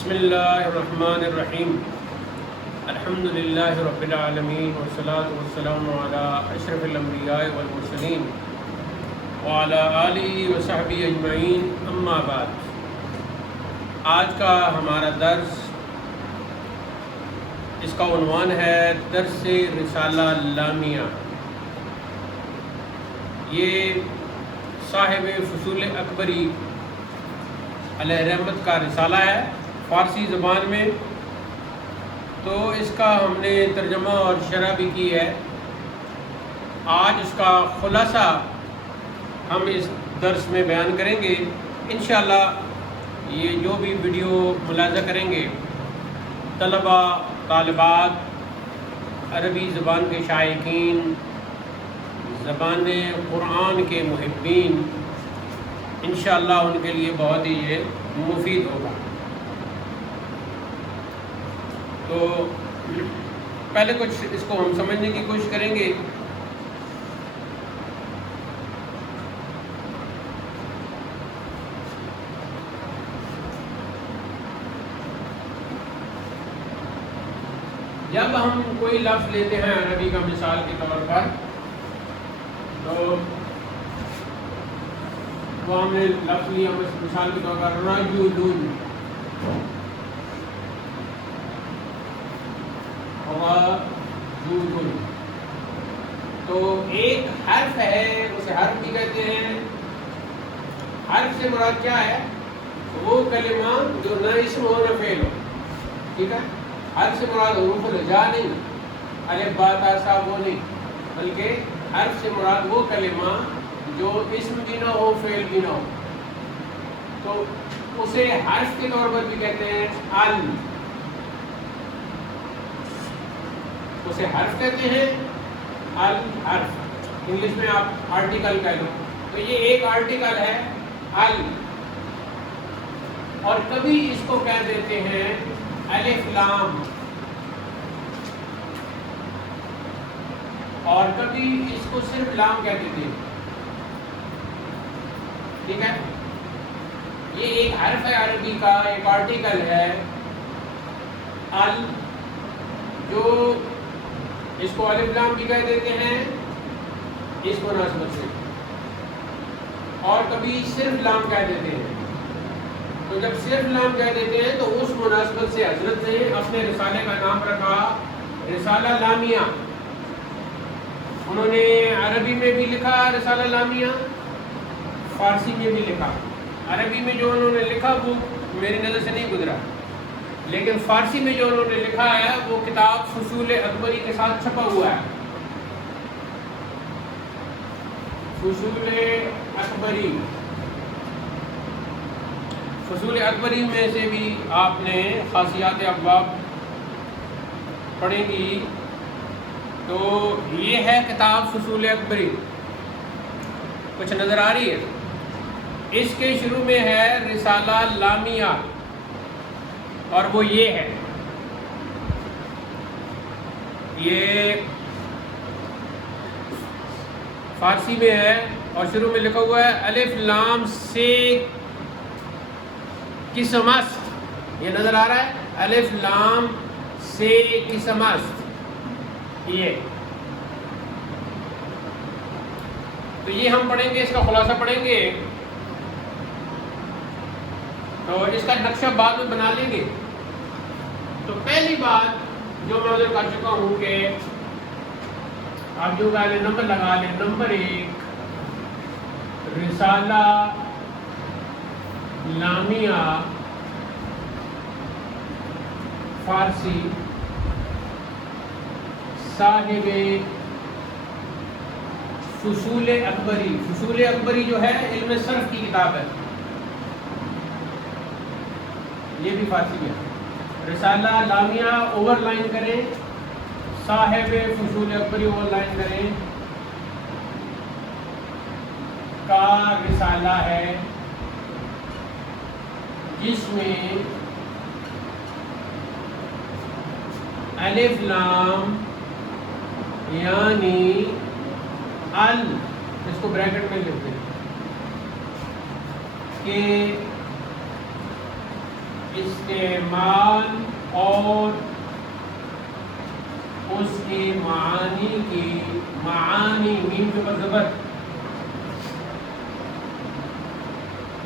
بسم اللہ الرحمن الرحیم الحمد للہ رب العالمین والصلاة والسلام علی اشرف الانبیاء والمرسلین وعلی آلہ وصحبہ اجمعین اما بعد۔ آج کا ہمارا درس، اس کا عنوان ہے درس رسالہ لامیہ۔ یہ صاحب فصول اکبری علیہ رحمت کا رسالہ ہے فارسی زبان میں، تو اس کا ہم نے ترجمہ اور شرح بھی کی ہے۔ آج اس کا خلاصہ ہم اس درس میں بیان کریں گے انشاءاللہ۔ یہ جو بھی ویڈیو ملاحظہ کریں گے، طلباء، طالبات، عربی زبان کے شائقین، زبان قرآن کے محبین، انشاءاللہ ان کے لیے بہت ہی یہ مفید ہوگا۔ تو پہلے کچھ اس کو ہم سمجھنے کی کوشش کریں گے۔ جب ہم کوئی لفظ لیتے ہیں عربی کا مثال کے طور پر، تو وہ ہم نے لفظ لیا مثال کے طور پر رجل، رجل، تو ایک حرف ہے، اسے حرف بھی کہتے ہیں۔ حرف سے مراد کیا ہے؟ وہ کلمہ جو نہ اسم ہو نہ فعل ہو، ٹھیک ہے؟ حرف سے مراد حروف الہجا نہیں، الف با تا سا وہ نہیں، بلکہ حرف سے مراد وہ کلمہ جو اسم بھی نہ ہو فعل بھی نہ ہو، تو اسے حرف کے طور پر بھی کہتے ہیں ال، اسے حرف کہتے ہیں الحرف، انگلش میں آپ آرٹیکل کہہ لو، تو یہ ایک آرٹیکل ہے ال۔ اور کبھی اس کو کہہ دیتے ہیں الف لام، اور کبھی اس کو صرف لام کہہ دیتے ہیں، ٹھیک ہے؟ یہ ایک حرف ہے عربی کا، ایک آرٹیکل ہے ال، جو اس کو الف لام بھی کہہ دیتے ہیں اس مناسبت سے، اور کبھی صرف لام کہہ دیتے ہیں۔ تو جب صرف لام کہہ دیتے ہیں تو اس مناسبت سے حضرت نے اپنے رسالے کا نام رکھا رسالہ لامیہ۔ انہوں نے عربی میں بھی لکھا رسالہ لامیہ، فارسی میں بھی لکھا۔ عربی میں جو انہوں نے لکھا وہ میری نظر سے نہیں گزرا، لیکن فارسی میں جو انہوں نے لکھا ہے وہ کتاب فصول اکبری کے ساتھ چھپا ہوا ہے۔ فصول اکبری، فصول اکبری میں سے بھی آپ نے خاصیات ابواب پڑھیں گی، تو یہ ہے کتاب فصول اکبری، کچھ نظر آ رہی ہے؟ اس کے شروع میں ہے رسالہ لامیہ، اور وہ یہ ہے، یہ فارسی میں ہے اور شروع میں لکھا ہوا ہے الف لام سے قسم است، یہ نظر آ رہا ہے الف لام سے قسم است، یہ تو یہ ہم پڑھیں گے، اس کا خلاصہ پڑھیں گے، تو اس کا نقشہ بعد میں بنا لیں گے۔ تو پہلی بات جو میں ادھر کر چکا ہوں کہ آپ جو پہلے نمبر لگا لیں، نمبر 1 رسالہ لامیہ فارسی، صاحب فصول اکبری۔ فصول اکبری جو ہے علم صرف کی کتاب ہے، یہ بھی فارسی میں ہے۔ رسالہ لامیہ اوور لائن کریں، صاحب فصول اکبری اوور لائن کریں، کا رسالہ ہے جس میں الف لام یعنی ال، اس کو بریکٹ میں لکھتے ہیں کہ استعمال اور اس کے معانی کی معانی میم کے زبر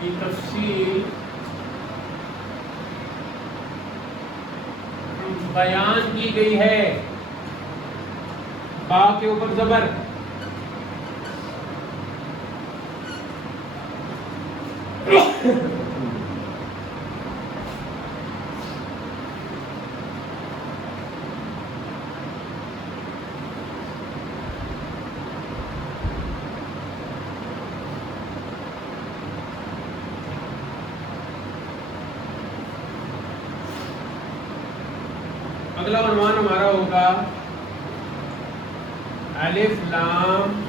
کی تفصیل بیان کی گئی ہے. با کے اوپر زبر اگلا عنوان ہمارا ہوگا الف لام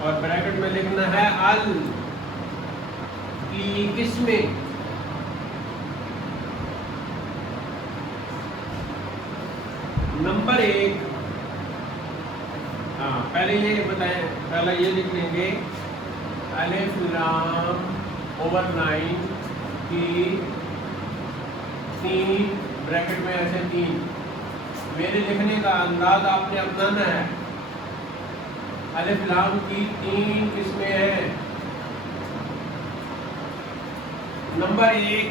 اور بریکٹ میں لکھنا ہے ال کی قسمیں. نمبر 1 پہلے یہ بتائیں، پہلا یہ لکھ لیں گے الف لام اوور 9 کی 3 بریکٹ میں ایسے 3. میرے لکھنے کا انداز آپ نے اپنانا ہے. الف لام کی 3 قسمیں ہیں. نمبر 1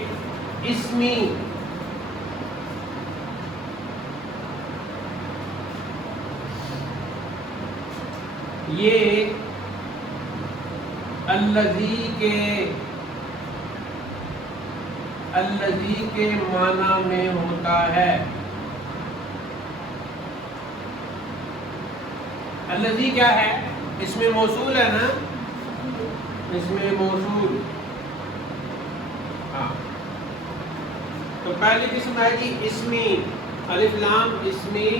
اسمی. یہ الذی کے معنی میں ہوتا ہے. الذی کیا ہے؟ اس میں موصول ہے نا، اس میں موصول. تو پہلی قسم ہے جی اسمی. الف لام اسمی،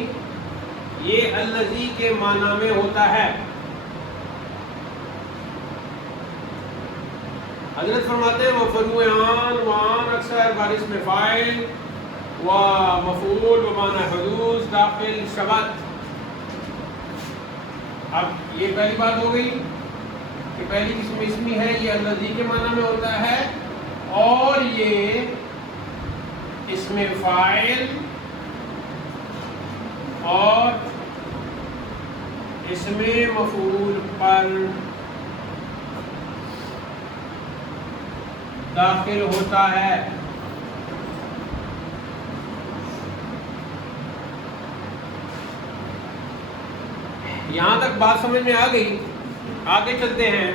یہ الذی کے معنی میں ہوتا ہے. حضرت فرماتے ہیں وفروع عن وعن اکثر بارش میں فاعل و مفعول و معنی حدوث داخل شبت. اب یہ پہلی بات ہو گئی کہ پہلی قسم اسمی ہے، یہ الذی کے معنی میں ہوتا ہے، اور یہ اسم فاعل اور اسم مفعول پر داخل ہوتا ہے. یہاں تک بات سمجھ میں آ گئی. آگے چلتے ہیں.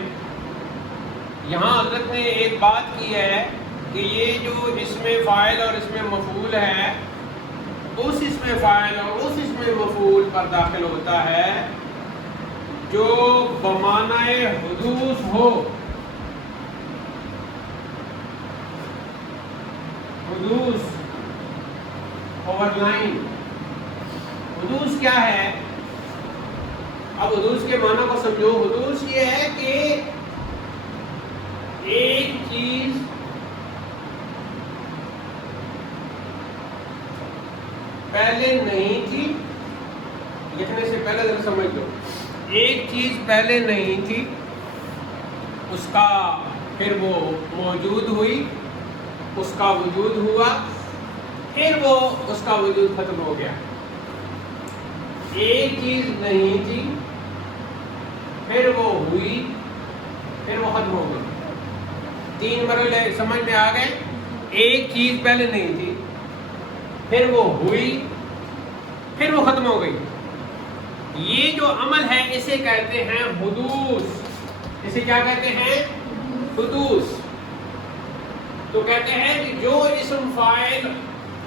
یہاں حضرت نے ایک بات کی ہے کہ یہ جو اسم فاعل اور اسم مفعول ہے، اس اسم فاعل اور اس اسم مفعول پر داخل ہوتا ہے جو بمعنی حدوث ہو. حدوث اوور لائن. حدوث کیا ہے؟ اب حدوث کے معنی کو سمجھو. حدوث یہ ہے کہ ایک چیز پہلے نہیں تھی. لکھنے سے پہلے ذرا سمجھ لو. ایک چیز پہلے نہیں تھی، اس کا پھر وہ موجود ہوئی، اس کا وجود ہوا، پھر وہ اس کا وجود ختم ہو گیا. ایک چیز نہیں تھی، پھر وہ ہوئی، پھر وہ ختم ہو گئی. 3 مرحلے سمجھ میں آ گئے. ایک چیز پہلے نہیں تھی، پھر وہ ہوئی، پھر وہ ختم ہو گئی. یہ جو عمل ہے اسے کہتے ہیں حدوث. اسے کیا کہتے ہیں؟ حدوث. تو کہتے ہیں کہ جو اسم فاعل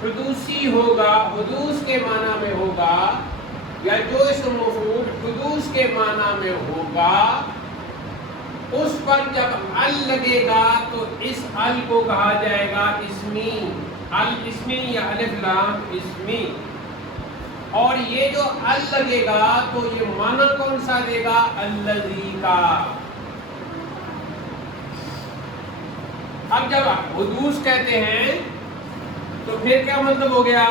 حدوثی ہوگا، حدوث کے معنی میں ہوگا، یا جو اسم مفعول حدوث کے معنی میں ہوگا، اس پر جب ال لگے گا تو اس ال کو کہا جائے گا اسمی. الاسمی یا الف لام اسمی. اور یہ جو ال لگے گا تو یہ معنی کون سا دے گا؟ الذی کا. اب جب حدوث کہتے ہیں تو پھر کیا مطلب ہو گیا؟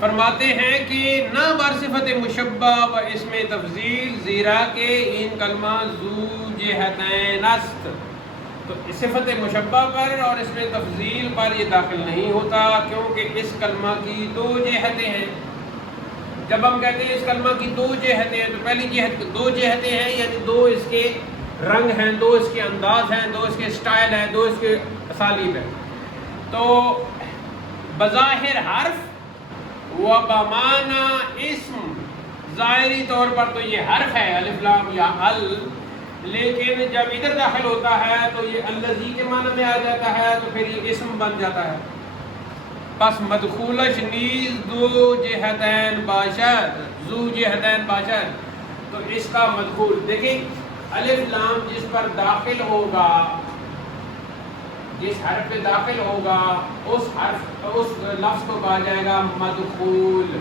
فرماتے ہیں کہ نہ برصفت مشبہ و اسم تفضیل زیرا کے ان کلمہ ذو جہتین است. تو صفت مشبہ پر اور اس میں تفضیل پر یہ داخل نہیں ہوتا، کیونکہ اس کلمہ کی دو جہتیں ہیں۔ جب ہم کہتے ہیں اس کلمہ کی دو جہتیں ہیں، تو پہلی جہت دو جہتیں ہیں، یعنی دو اس کے رنگ ہیں، دو اس کے انداز ہیں، دو اس کے سٹائل ہیں، دو اس کے اسالیب ہیں۔ تو بظاہر حرف و بمعنی اسم، ظاہری طور پر تو یہ حرف ہے الف لام یا ال، لیکن جب ادھر داخل ہوتا ہے تو یہ الذی کے معنی میں آ جاتا ہے، تو پھر یہ اسم بن جاتا ہے۔ پس مدخولش نیز دو جہتین باشد، ذو جہتین باشد، تو اس کا مدخول دیکھیں الف لام جس پر داخل ہوگا، جس حرف پہ داخل ہوگا اس لفظ کو کہا جائے گا مدخول۔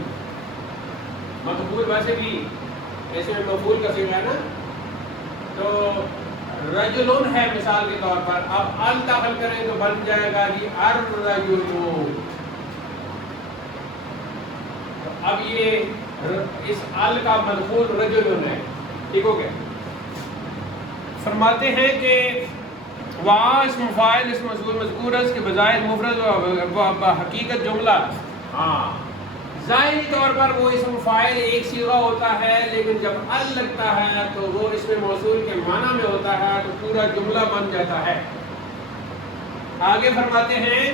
مدخول ویسے بھی ایسے میں مفعول کا صیغہ ہے نا، تو رجلن ہے مثال کے طور پر، اب ال داخل کریں تو بن جائے گا جی الرجل۔ اب یہ اس ال کا مدخول رجل ہے، ٹھیک ہو گیا۔ فرماتے ہیں کہ وہاں اسم فاعل اسم مذکور مذکور اس کے بظاہر مفرد و حقیقت جملہ، ہاں ظاہری طور پر وہ اسم فاعل ایک صیغہ ہوتا ہے، لیکن جب ال لگتا ہے تو وہ اسم موصول کے معنی میں ہوتا ہے، تو پورا جملہ بن جاتا ہے۔ آگے فرماتے ہیں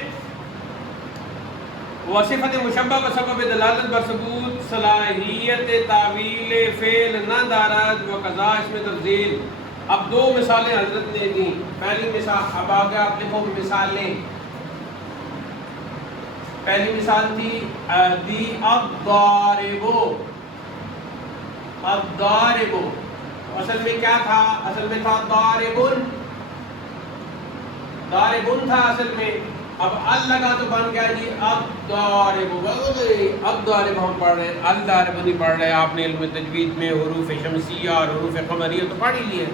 وصفت مشبہ بسبب دلالت بر ثبوت صلاحیت تعویل فعل نہ دارد و قضا اس میں تفضیل۔ اب دو مثالیں حضرت نے دی، پہلی مثال اب آگے آپ لکھو مثالیں۔ پہلی مثال تھی دی الضارب، الضارب اصل میں کیا تھا؟ اصل میں تھا ضاربن، ضاربن تھا اصل میں، اب ال لگا تو بن گیا جی الضارب۔ الضارب ہم پڑھ رہے ہیں، الضارب نہیں پڑھ رہے، آپ نے علم تجوید میں حروف شمسیہ اور حروف قمریہ تو پڑھ ہی لیے،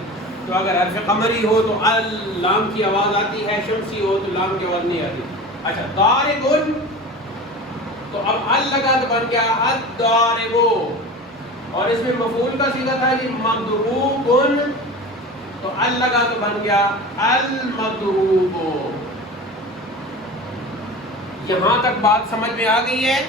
تو اگر حرف قمری ہو تو ال لام کی آواز آتی ہے، شمسی ہو تو لام کی آواز نہیں آتی۔ اچھا ضاربن، تو اب ال لگا تو بن گیا الضارب، اور اس میں مفعول کا صیغہ تھا جی مضروبن، تو ال لگا تو بن گیا المضروب۔ یہاں تک بات سمجھ میں آ گئی ہے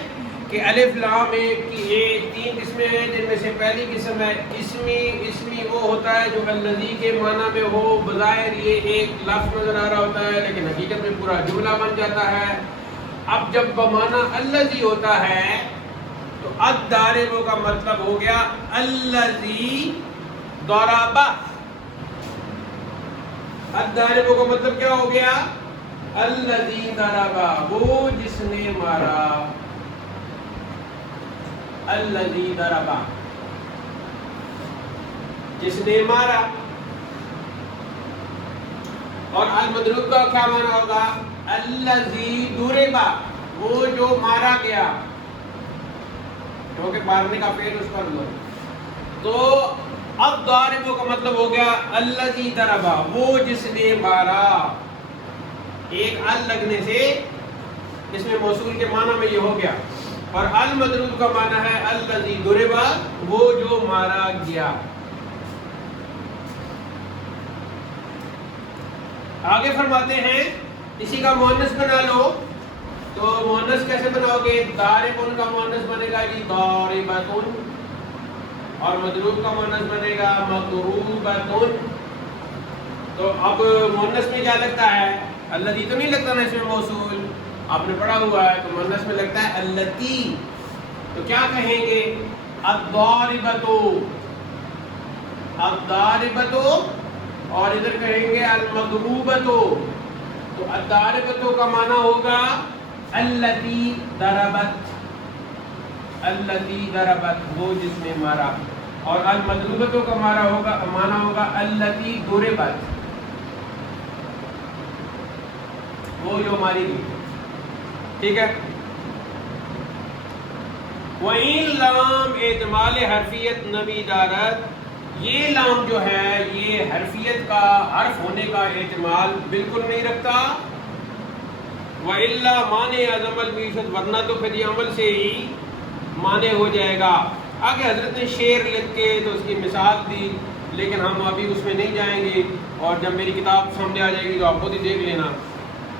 کہ الف لام کی ایک تین قسمیں ہیں، جن میں سے پہلی قسم ہے اسمی۔ اسمی وہ ہوتا ہے جو الذی کے معنی میں ہو، بظاہر یہ ایک لفظ نظر آ رہا ہوتا ہے لیکن حقیقت میں پورا جملہ بن جاتا ہے۔ اب جب بمعنی الذی ہوتا ہے تو الضارب کا مطلب ہو گیا الذی ضرب، الضارب کا مطلب کیا ہو گیا؟ الذی ضرب، وہ جس نے مارا، الذی ضرب جس نے مارا۔ اور المضروب کا کیا معنی ہوگا؟ الذی ضرب، وہ جو مارا گیا، کیونکہ مارنے کا فعل اس پر ہوا۔ تو اب ضارب کا مطلب ہو گیا الذی ضرب، وہ جس نے مارا۔ ایک ال لگنے سے اس میں موصول کے معنی میں یہ ہو گیا، اور المضروب کا معنی ہے الذی ضرب، وہ جو مارا گیا۔ آگے فرماتے ہیں اسی کا مؤنث بنا لو، تو مؤنث کیسے بناؤ گے؟ ضاربن کا مؤنث بنے گا جی ضاربتن، اور مضروب کا مؤنث بنے گا مضروبتن۔ تو اب مؤنث میں کیا لگتا ہے؟ الذی تو نہیں لگتا نا اس میں موصول، آپ نے پڑھا ہوا ہے، تو مؤنث میں لگتا ہے اللتی، تو کیا کہیں گے؟ الضاربۃ، الضاربۃ، اور ادھر کہیں گے المضروبۃ، تو الضاربۃ کا معنی ہوگا اللتی ضربت، اللتی ضربت، وہ جس نے مارا، اور المضروبۃ کا معنی ہوگا اللتی ضربت، وہ جو ماری گئی۔ ٹھیک ہے۔ وَإِن لام احتمال حرفیت نبی دارت، یہ لام جو ہے یہ حرفیت کا، حرف ہونے کا احتمال بالکل نہیں رکھتا۔ وَإِلَّا مانے عظم المیشت، ورنہ تو پھر یہ عمل سے ہی مانے ہو جائے گا۔ آگے حضرت نے شعر لکھ کے تو اس کی مثال دی، لیکن ہم ابھی اس میں نہیں جائیں گے۔ اور جب میری کتاب سامنے آ جائے گی تو آپ خود ہی دیکھ لینا.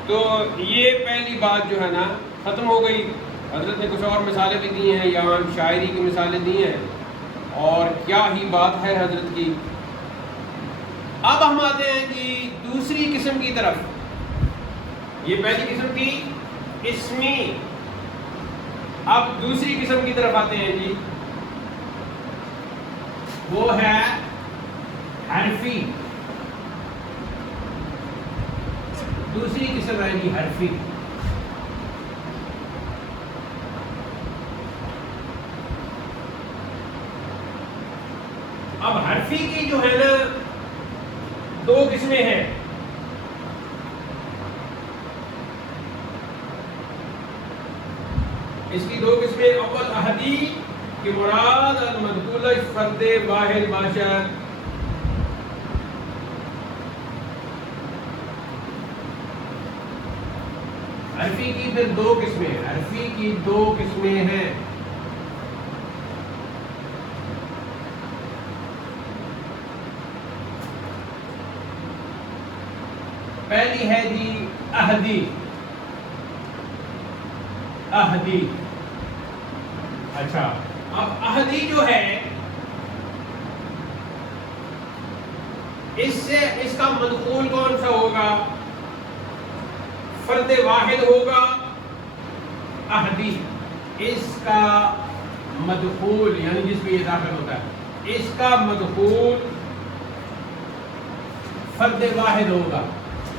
تو یہ پہلی بات جو ہے نا ختم ہو گئی. حضرت نے کچھ اور مثالیں بھی دی ہیں، یہاں شاعری کی مثالیں دی ہیں، اور کیا ہی بات ہے حضرت کی. اب ہم آتے ہیں جی دوسری قسم کی طرف. یہ پہلی قسم تھی اسمی، اب دوسری قسم کی طرف آتے ہیں جی، وہ ہے حرفی. دوسری قسم ہے جی حرفی. اب حرفی کی جو ہے نا دو قسمیں ہیں. اس کی دو قسمیں، اول احدی کہ مراد المنقولہ فرد واحد باشد. حرفی کی پھر دو قسمیں، حرفی کی دو قسمیں ہیں. پہلی ہے جی احدی. احدی، اچھا اب احدی جو ہے اس کا منقول کون سا ہوگا؟ فرد واحد ہوگا احدی. اس کا مدخول یعنی جس میں یہ داخل ہوتا ہے، اس کا مدخول فرد واحد ہوگا.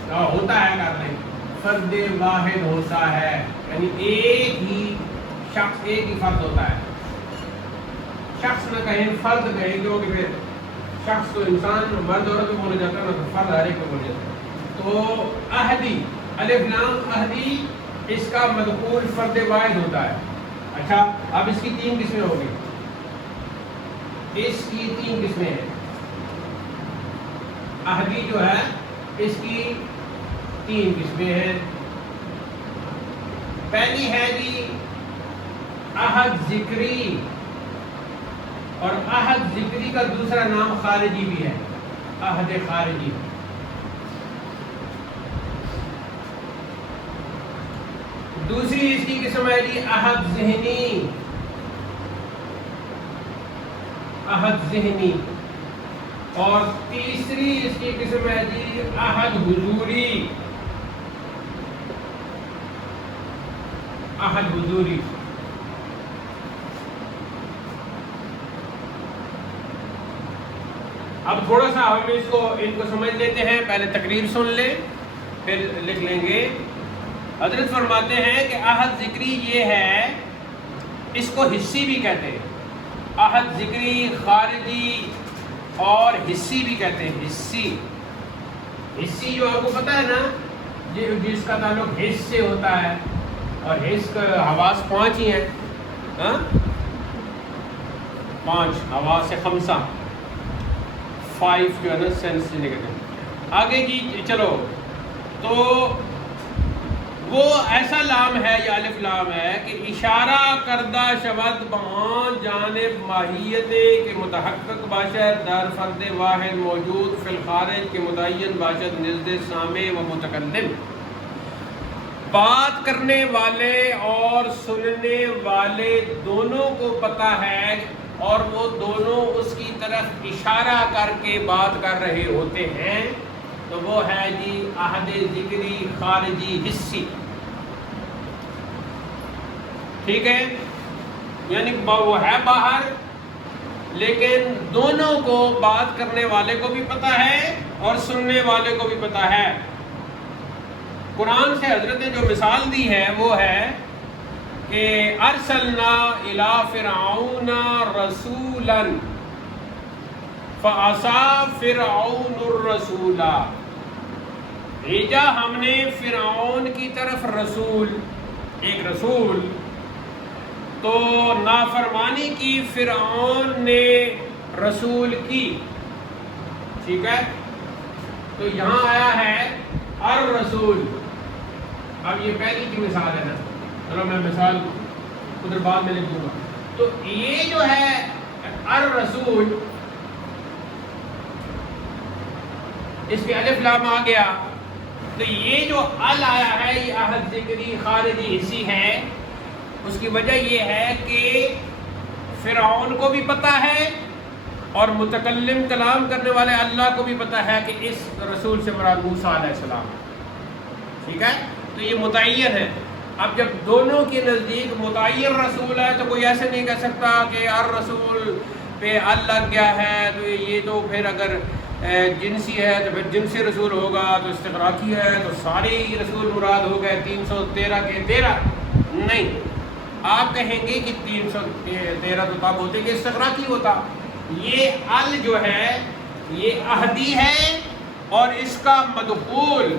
ہوتا ہے کہتے ہیں فرد واحد ہوتا ہے، یعنی ایک ہی شخص، ایک ہی فرد ہوتا ہے. شخص نہ کہیں فرد کہیں، کیونکہ پھر شخص تو انسان مرد عورت میں بولا جاتا ہے نا، تو فرد ہر ایک میں بولا جاتا ہے. تو احدی الف لام احدی، اس کا مدخول فرد واحد ہوتا ہے. اچھا اب اس کی تین قسمیں ہوگی. اس کی تین قسمیں ہیں. احدی جو ہے اس کی تین قسمیں ہیں. پہلی ہے جی احد ذکری، اور احد ذکری کا دوسرا نام خارجی بھی ہے، احد خارجی. دوسری اس کی قسم ہے جی احد ذہنی، احد ذہنی. اور تیسری اس کی قسم ہے جی احد حضوری، احد حضوری. اب تھوڑا سا ہم ان کو سمجھ لیتے ہیں. پہلے تقریر سن لیں پھر لکھ لیں گے. حضرت فرماتے ہیں کہ احد ذکری یہ ہے، اس کو حصی بھی کہتے ہیں. احد ذکری خارجی اور حصی بھی کہتے ہیں. حصی، حصی جو آپ کو پتہ ہے نا جس کا تعلق حس سے ہوتا ہے، اور حس کا حواس 5 ہی ہیں. 5 حواس خمسہ، 5 جو ہے نا سینس سے نکلتے ہیں. آگے جی چلو، تو وہ ایسا لام ہے یا الف لام ہے کہ اشارہ کردہ شود بآن جانب ماہیت کے متحقق باشد در فرد واحد موجود فی الخارج کے متعین باشد نزد سامع و متکلم. بات کرنے والے اور سننے والے دونوں کو پتہ ہے، اور وہ دونوں اس کی طرف اشارہ کر کے بات کر رہے ہوتے ہیں. تو وہ ہے جی احد ذکری خارجی حصی. ٹھیک ہے، یعنی وہ ہے باہر، لیکن دونوں کو، بات کرنے والے کو بھی پتہ ہے اور سننے والے کو بھی پتہ ہے. قرآن سے حضرت نے جو مثال دی ہے وہ ہے کہ ارسلنا الی فرعون رسولا فعصى فرعون الرسول. بھیجا ہم نے فرعون کی طرف رسول، ایک رسول، تو نافرمانی کی فرعون نے رسول کی. ٹھیک ہے، تو یہاں آیا ہے الرسول. اب یہ پہلی کی مثال ہے نا، چلو میں مثال ادھر بعد میں لکھ دوں گا. تو یہ جو ہے الرسول، اس پہ الف لام آ گیا، تو یہ جو ال آیا ہے یہ عہد ذکری خارجی حصی ہے۔ اس کی وجہ یہ ہے کہ فرعون کو بھی پتہ ہے اور متکلم کلام کرنے والے اللہ کو بھی پتہ ہے کہ اس رسول سے مراد موسیٰ علیہ السلام، ٹھیک ہے؟ تو یہ متعین ہے۔ اب جب دونوں کے نزدیک متعین رسول ہے تو کوئی ایسے نہیں کہہ سکتا کہ ہر رسول پہ ال لگ گیا ہے، تو یہ تو پھر اگر جنسی ہے تو پھر جنسی رسول ہوگا، تو استغراقی ہے تو سارے ہی رسول مراد ہو گئے 313 کے 13۔ نہیں، آپ کہیں گے کہ 313 تو تب ہوتے کہ استغراقی ہوتا۔ یہ ال جو ہے یہ عہدی ہے، اور اس کا مدخول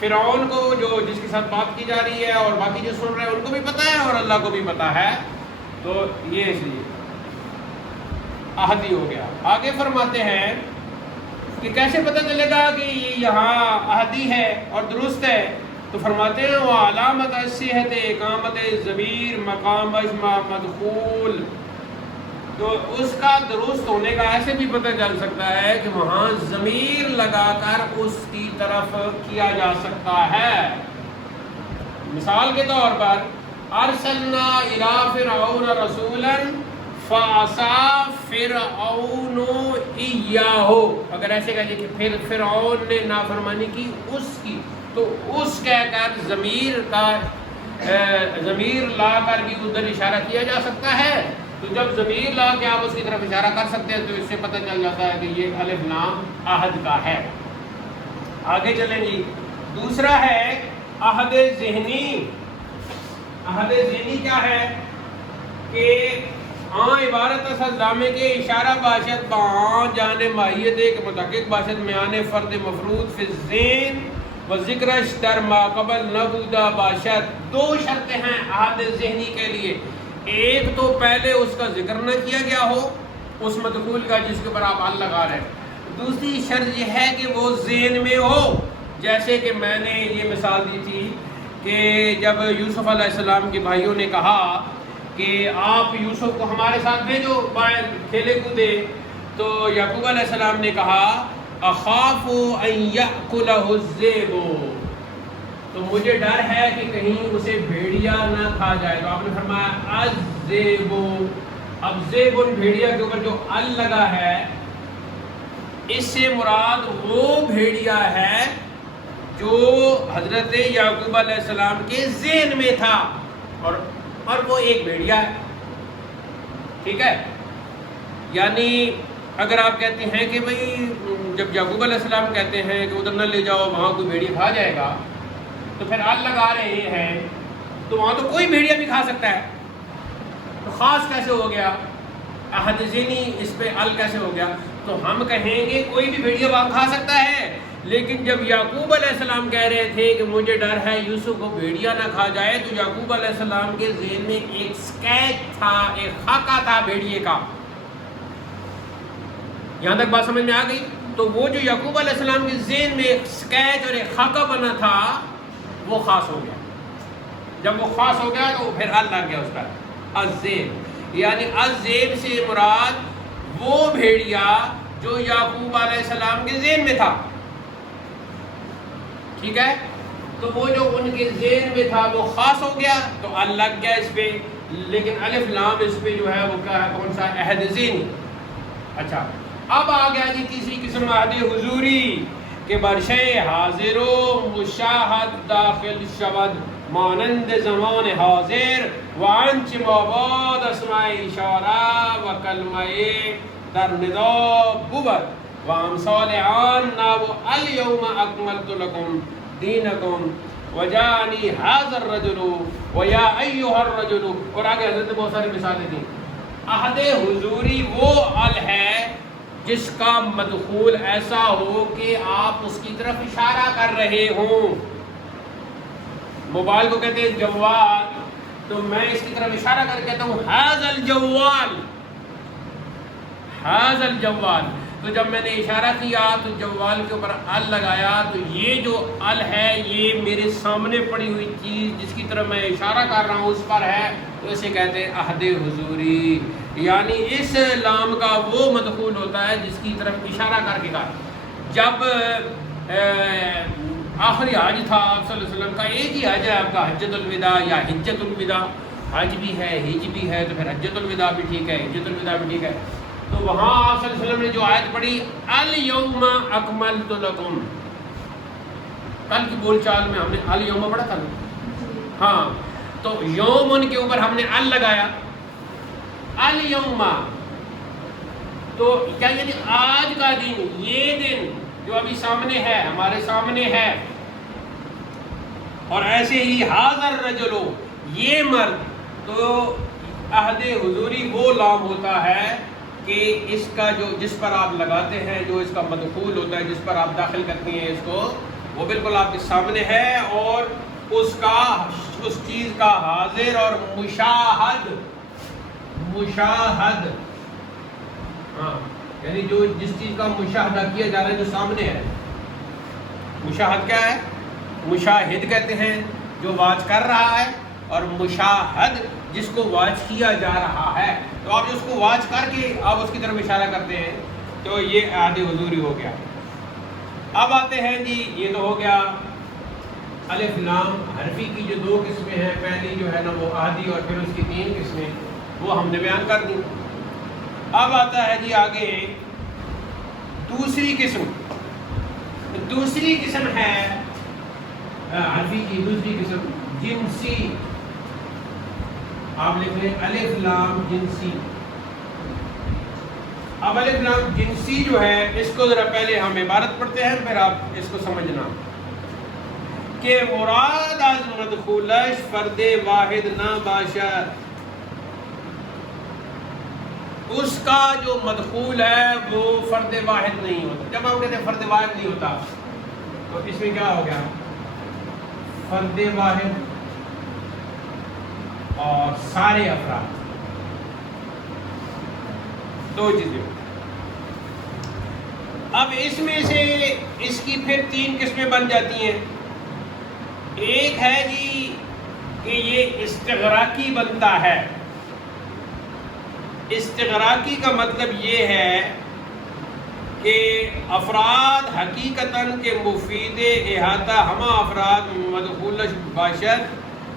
فرعون کو جو جس کے ساتھ بات کی جا رہی ہے اور باقی جو سن رہے ہیں ان کو بھی پتہ ہے اور اللہ کو بھی پتہ ہے، تو یہ اس لیے عہدی ہو گیا۔ آگے فرماتے ہیں کہ کیسے پتہ چلے گا کہ یہ یہاں عہدی ہے اور درست ہے؟ تو فرماتے ہیں وہ علامت صحت اقامت ضمیر مقام اجماع مدخول، تو اس کا درست ہونے کا ایسے بھی پتہ چل سکتا ہے کہ وہاں ضمیر لگا کر اس کی طرف کیا جا سکتا ہے۔ مثال کے طور پر ارسلنا الی فرعون رسولا فعصى فرعون ایاہ، اگر ایسے کہہ کہ پھر فرعون نے نافرمانی کی اس کی، تو اس کہہ کر ضمیر لا کر بھی ادھر اشارہ کیا جا سکتا ہے۔ تو جب ضمیر لا کے آپ اس کی طرف اشارہ کر سکتے ہیں تو اس سے پتہ چل جاتا ہے کہ یہ الف لام عہد کا ہے۔ آگے چلیں جی، دوسرا ہے عہد ذہنی۔ عہد ذہنی کیا ہے کہ عبارت اصل دامے کے اشارہ باشد با جانے ماہیت ایک متحقق باشد میان فرد مفروض فی الذہن و ذکرش در ما قبل نبودہ باشد۔ دو شرطیں ہیں عہد ذہنی کے لیے، ایک تو پہلے اس کا ذکر نہ کیا گیا ہو اس مدخول کا جس کے اوپر آپ ال لگا رہے ہیں، دوسری شرط یہ ہے کہ وہ ذہن میں ہو۔ جیسے کہ میں نے یہ مثال دی تھی کہ جب یوسف علیہ السلام کے بھائیوں نے کہا کہ آپ یوسف کو ہمارے ساتھ بھیجو کھیلے کودے، تو یعقوب علیہ السلام نے کہا اخاف ان یأکلہ الذئب، تو مجھے ڈر ہے کہ کہیں اسے بھیڑیا نہ کھا جائے۔ تو آپ نے فرمایا الذئب، اب ذئب بھیڑیا کے اوپر جو ال لگا ہے اس سے مراد وہ بھیڑیا ہے جو حضرت یعقوب علیہ السلام کے ذہن میں تھا، اور وہ ایک بھیڑیا ہے، ٹھیک ہے؟ یعنی اگر آپ کہتے ہیں کہ بھئی جب یعقوب علیہ السلام کہتے ہیں کہ ادھر نہ لے جاؤ وہاں کوئی بھیڑیا کھا جائے گا، تو پھر ال لگا رہے ہیں تو وہاں تو کوئی بھیڑیا بھی کھا سکتا ہے، تو خاص کیسے ہو گیا؟ عہد ذہنی اس پہ ال کیسے ہو گیا؟ تو ہم کہیں گے کوئی بھی بھیڑیا وہاں کھا سکتا ہے، لیکن جب یعقوب علیہ السلام کہہ رہے تھے کہ مجھے ڈر ہے یوسف کو بھیڑیا نہ کھا جائے، تو یعقوب علیہ السلام کے ذہن میں ایک سکیچ تھا، ایک خاکہ تھا بھیڑیے کا۔ یہاں تک بات سمجھ میں آ گئی؟ تو وہ جو یعقوب علیہ السلام کے ذہن میں ایک سکیچ اور ایک خاکہ بنا تھا وہ خاص ہو گیا۔ جب وہ خاص ہو گیا تو پھر ال لگ گیا اس پر، الذئب، یعنی الذئب سے مراد وہ بھیڑیا جو یعقوب علیہ السلام کے ذہن میں تھا، ٹھیک ہے؟ تو وہ جو ان کے ذہن میں تھا وہ خاص ہو گیا تو ال لگ گیا اس پہ، لیکن الف لام اس پہ جو ہے وہ کیا ہے، کون سا؟ عہد ذہنی۔ اچھا، اب آ گیا جی تیسری قسم عہد حضوری کہ برشے حاضر و مشاہد داخل شود مانند زمان حاضر وانچ ماباد اسماء اشارہ و کلمہ در ندا بود و امثال آن ناو الیوم اکملت لکم دینکم وجانی حاضر الرجل و یا ایوہ الرجل، اور آگے حضرت بہت ساری مثالیں دیں۔ عہد حضوری وہ ال ہے جس کا مدخول ایسا ہو کہ آپ اس کی طرف اشارہ کر رہے ہوں۔ موبائل کو کہتے ہیں جوال، تو میں اس کی طرف اشارہ کر کہتا ہوں ھذا الجوال، ھذا الجوال، تو جب میں نے اشارہ کیا تو جوال کے اوپر ال لگایا، تو یہ جو ال ہے یہ میرے سامنے پڑی ہوئی چیز جس کی طرف میں اشارہ کر رہا ہوں اس پر ہے، تو اسے کہتے ہیں عہد حضوری، یعنی اس لام کا وہ مدخول ہوتا ہے جس کی طرف اشارہ کر کے کہا۔ جب آخری حج تھا آپ صلی اللہ علیہ وسلم کا، ایک ہی حج ہے آپ کا، حجۃ الوداع یا حجۃ الوداع، حج بھی ہے ہج بھی ہے، تو پھر حجۃ الوداع بھی ٹھیک ہے، حجۃ الوداع بھی ٹھیک ہے۔ تو وہاں آپ صلی اللہ علیہ وسلم نے جو آیت پڑھی الیوم اکملت لکم، کل کی بول چال میں ہم نے الیوم پڑھا تھا نا، ہاں، تو یومن کے اوپر ہم نے ال لگایا، الیوم، تو کیا یعنی آج کا دن، یہ دن جو ابھی سامنے ہے، ہمارے سامنے ہے، اور ایسے ہی حاضر رجلو، یہ مرد، تو عہد حضوری وہ لام ہوتا ہے کہ اس کا جو جس پر آپ لگاتے ہیں، جو اس کا مدخول ہوتا ہے، جس پر آپ داخل کرتے ہیں اس کو، وہ بالکل آپ کے سامنے ہے، اور اس چیز کا حاضر اور مشاہد، ہاں، یعنی جو جس چیز کا مشاہدہ کیا جا رہا ہے، جو سامنے ہے۔ مشاہد کیا ہے؟ مشاہد کہتے ہیں جو واچ کر رہا ہے، اور مشاہد جس کو واچ کیا جا رہا ہے۔ تو آپ اس کو واچ کر کے آپ اس کی طرف اشارہ کرتے ہیں، تو یہ عہد حضوری ہو گیا۔ اب آتے ہیں جی، یہ تو ہو گیا الف لام حرفی کی جو دو قسمیں ہیں، پہلی جو ہے نا وہ عہدی، اور پھر اس کی 3 قسمیں، وہ ہم نے بیان کر دی۔ اب آتا ہے جی آگے دوسری قسم ہے حرفی کی، دوسری قسم جنسی، آپ لکھ لیں الف لام جنسی۔ اب الف لام جنسی جو ہے، اس کو ذرا پہلے ہم عبارت پڑھتے ہیں، پھر آپ اس کو سمجھنا کہ مراد از مدخولش فرد واحد نہ باشد، اس کا جو مدخول ہے وہ فرد واحد نہیں ہوتا۔ جب ہم کہتے ہیں فرد واحد نہیں ہوتا، تو اس میں کیا ہو گیا؟ فرد واحد اور سارے افراد، دو چیزیں۔ اب اس میں سے اس کی پھر 3 قسمیں بن جاتی ہیں۔ ایک ہے جی کہ یہ استغراقی بنتا ہے۔ استغراقی کا مطلب یہ ہے کہ افراد حقیقتاً کے مفید احاطہ ہمہ افراد مدخولش باشد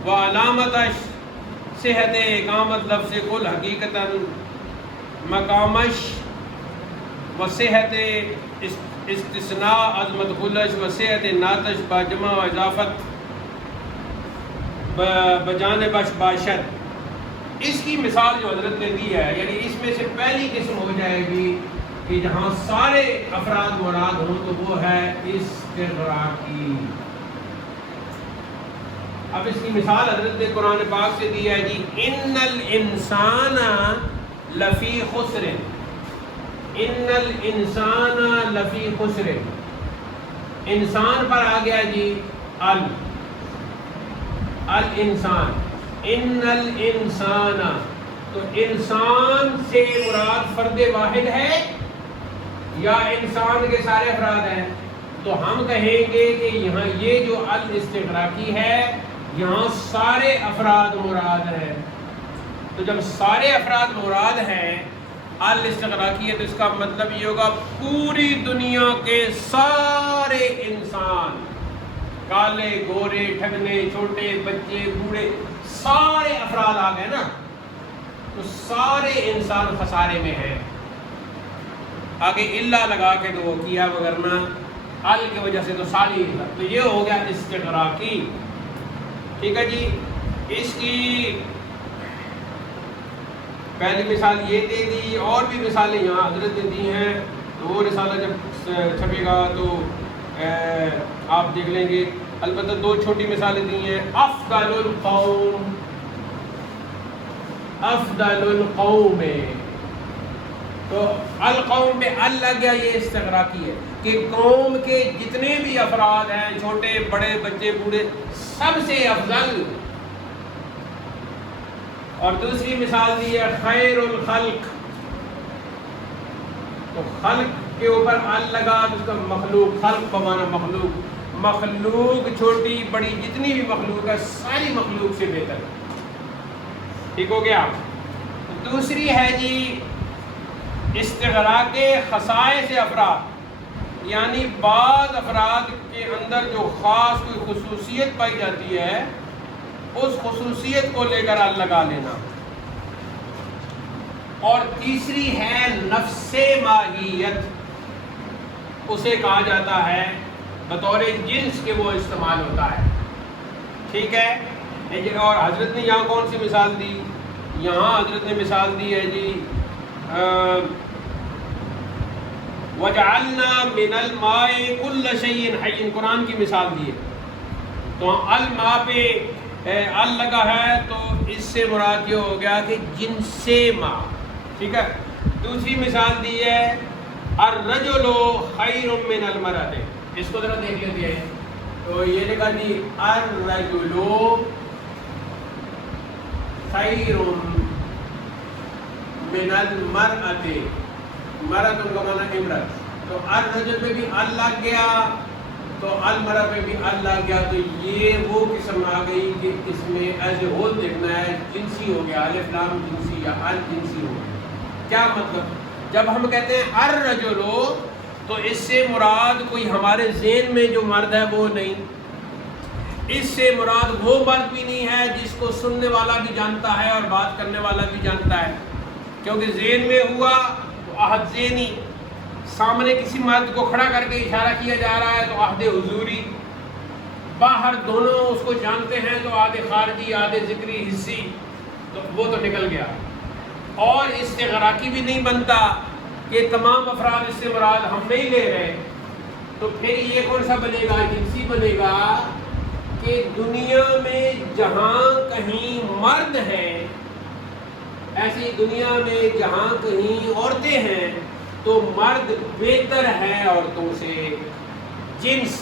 و علامتش صحت اقامت لفظ کل حقیقتاً مقامش و صحت استثناء از مدخولش و صحت ناتش با جمع و اضافت بجانبش باشد۔ اس کی مثال جو حضرت نے دی ہے، یعنی اس میں سے پہلی قسم ہو جائے گی کہ جہاں سارے افراد مراد ہوں، تو وہ ہے استغراقی۔ اب اس کی مثال حضرت نے قرآن پاک سے دی ہے جی، ان الانسان لفی خسر، ان الانسان لفی خسر، انسان پر آ گیا جی الانسان، ان الانسان، تو انسان سے مراد فرد واحد ہے یا انسان کے سارے افراد ہیں؟ تو ہم کہیں گے کہ یہاں یہ جو الاستغراقی ہے، یہاں سارے افراد مراد ہیں۔ تو جب سارے افراد مراد ہیں الاستغراقی ہے، تو اس کا مطلب یہ ہوگا پوری دنیا کے سارے انسان، کالے گورے ٹھگنے چھوٹے بچے بوڑھے، سارے افراد آ گئے نا، تو سارے انسان خسارے میں ہیں۔ آگے اللہ لگا کے تو وہ کیا، وگرنہ ال کی وجہ سے تو ساری، تو یہ ہو گیا استغراقی۔ ٹھیک ہے جی، اس کی پہلی مثال یہ دے دی، اور بھی مثالیں یہاں حضرت نے دی ہیں، تو وہ رسالہ جب چھپے گا تو آپ دیکھ لیں گے۔ البتہ 2 چھوٹی مثالیں دی ہیں، افضل القوم، افضل القوم، تو القوم میں ال لگ گیا، یہ استغراقی ہے کہ قوم کے جتنے بھی افراد ہیں، چھوٹے بڑے بچے بوڑھے، سب سے افضل۔ اور دوسری مثال دی ہے خیر الخلق، تو خلق کے اوپر ال لگا تو اس کا مخلوق، خلق بمانا مخلوق، مخلوق چھوٹی بڑی جتنی بھی مخلوق ہے، ساری مخلوق سے بہتر۔ ٹھیک ہو گیا۔ دوسری ہے جی استغراق خصائص افراد، یعنی بعض افراد کے اندر جو خاص کوئی خصوصیت پائی جاتی ہے اس خصوصیت کو لے کر ال لگا لینا. اور تیسری ہے نفس ماہیت، اسے کہا جاتا ہے بطور جنس کے وہ استعمال ہوتا ہے. ٹھیک ہے. اور حضرت نے یہاں کون سی مثال دی؟ یہاں حضرت نے مثال دی ہے جی وَجَعَلْنَا مِنَ الْمَاءِ كُلَّ شَيْءٍ حَيٍّ، قرآن کی مثال دی ہے. تو الماء پہ ال لگا ہے تو اس سے مراد یہ ہو گیا کہ جنس ماء. ٹھیک ہے. دوسری مثال دی ہے الرجل خیر من المرأة، اس کو ذرا دیکھ لیتے ہیں. تو یہ لکھا جی الرجل خیر من المرأة، مرأة کا معنی امرأت. تو الرجل پہ بھی ال لگ گیا تو المرأة پہ بھی ال لگ گیا. تو یہ وہ قسم آ گئی کہ اس میں ایز اے ہول دیکھنا ہے، جنسی ہو گیا، الف لام جنسی یا ال جنسی ہو گیا. کیا مطلب؟ جب ہم کہتے ہیں الرجل تو اس سے مراد کوئی ہمارے ذہن میں جو مرد ہے وہ نہیں، اس سے مراد وہ مرد بھی نہیں ہے جس کو سننے والا بھی جانتا ہے اور بات کرنے والا بھی جانتا ہے. کیونکہ ذہن میں ہوا تو عہد ذہنی، سامنے کسی مرد کو کھڑا کر کے اشارہ کیا جا رہا ہے تو عہد حضوری، باہر دونوں اس کو جانتے ہیں تو عہد خارجی، عہد ذکری، حسی، تو وہ تو نکل گیا. اور استغراقی بھی نہیں بنتا کہ تمام افراد اس سے مراد ہم نہیں لے رہے. تو پھر یہ کون سا بنے گا؟ جنسی بنے گا کہ دنیا میں جہاں کہیں مرد ہیں، ایسی دنیا میں جہاں کہیں عورتیں ہیں تو مرد بہتر ہے عورتوں سے. جنس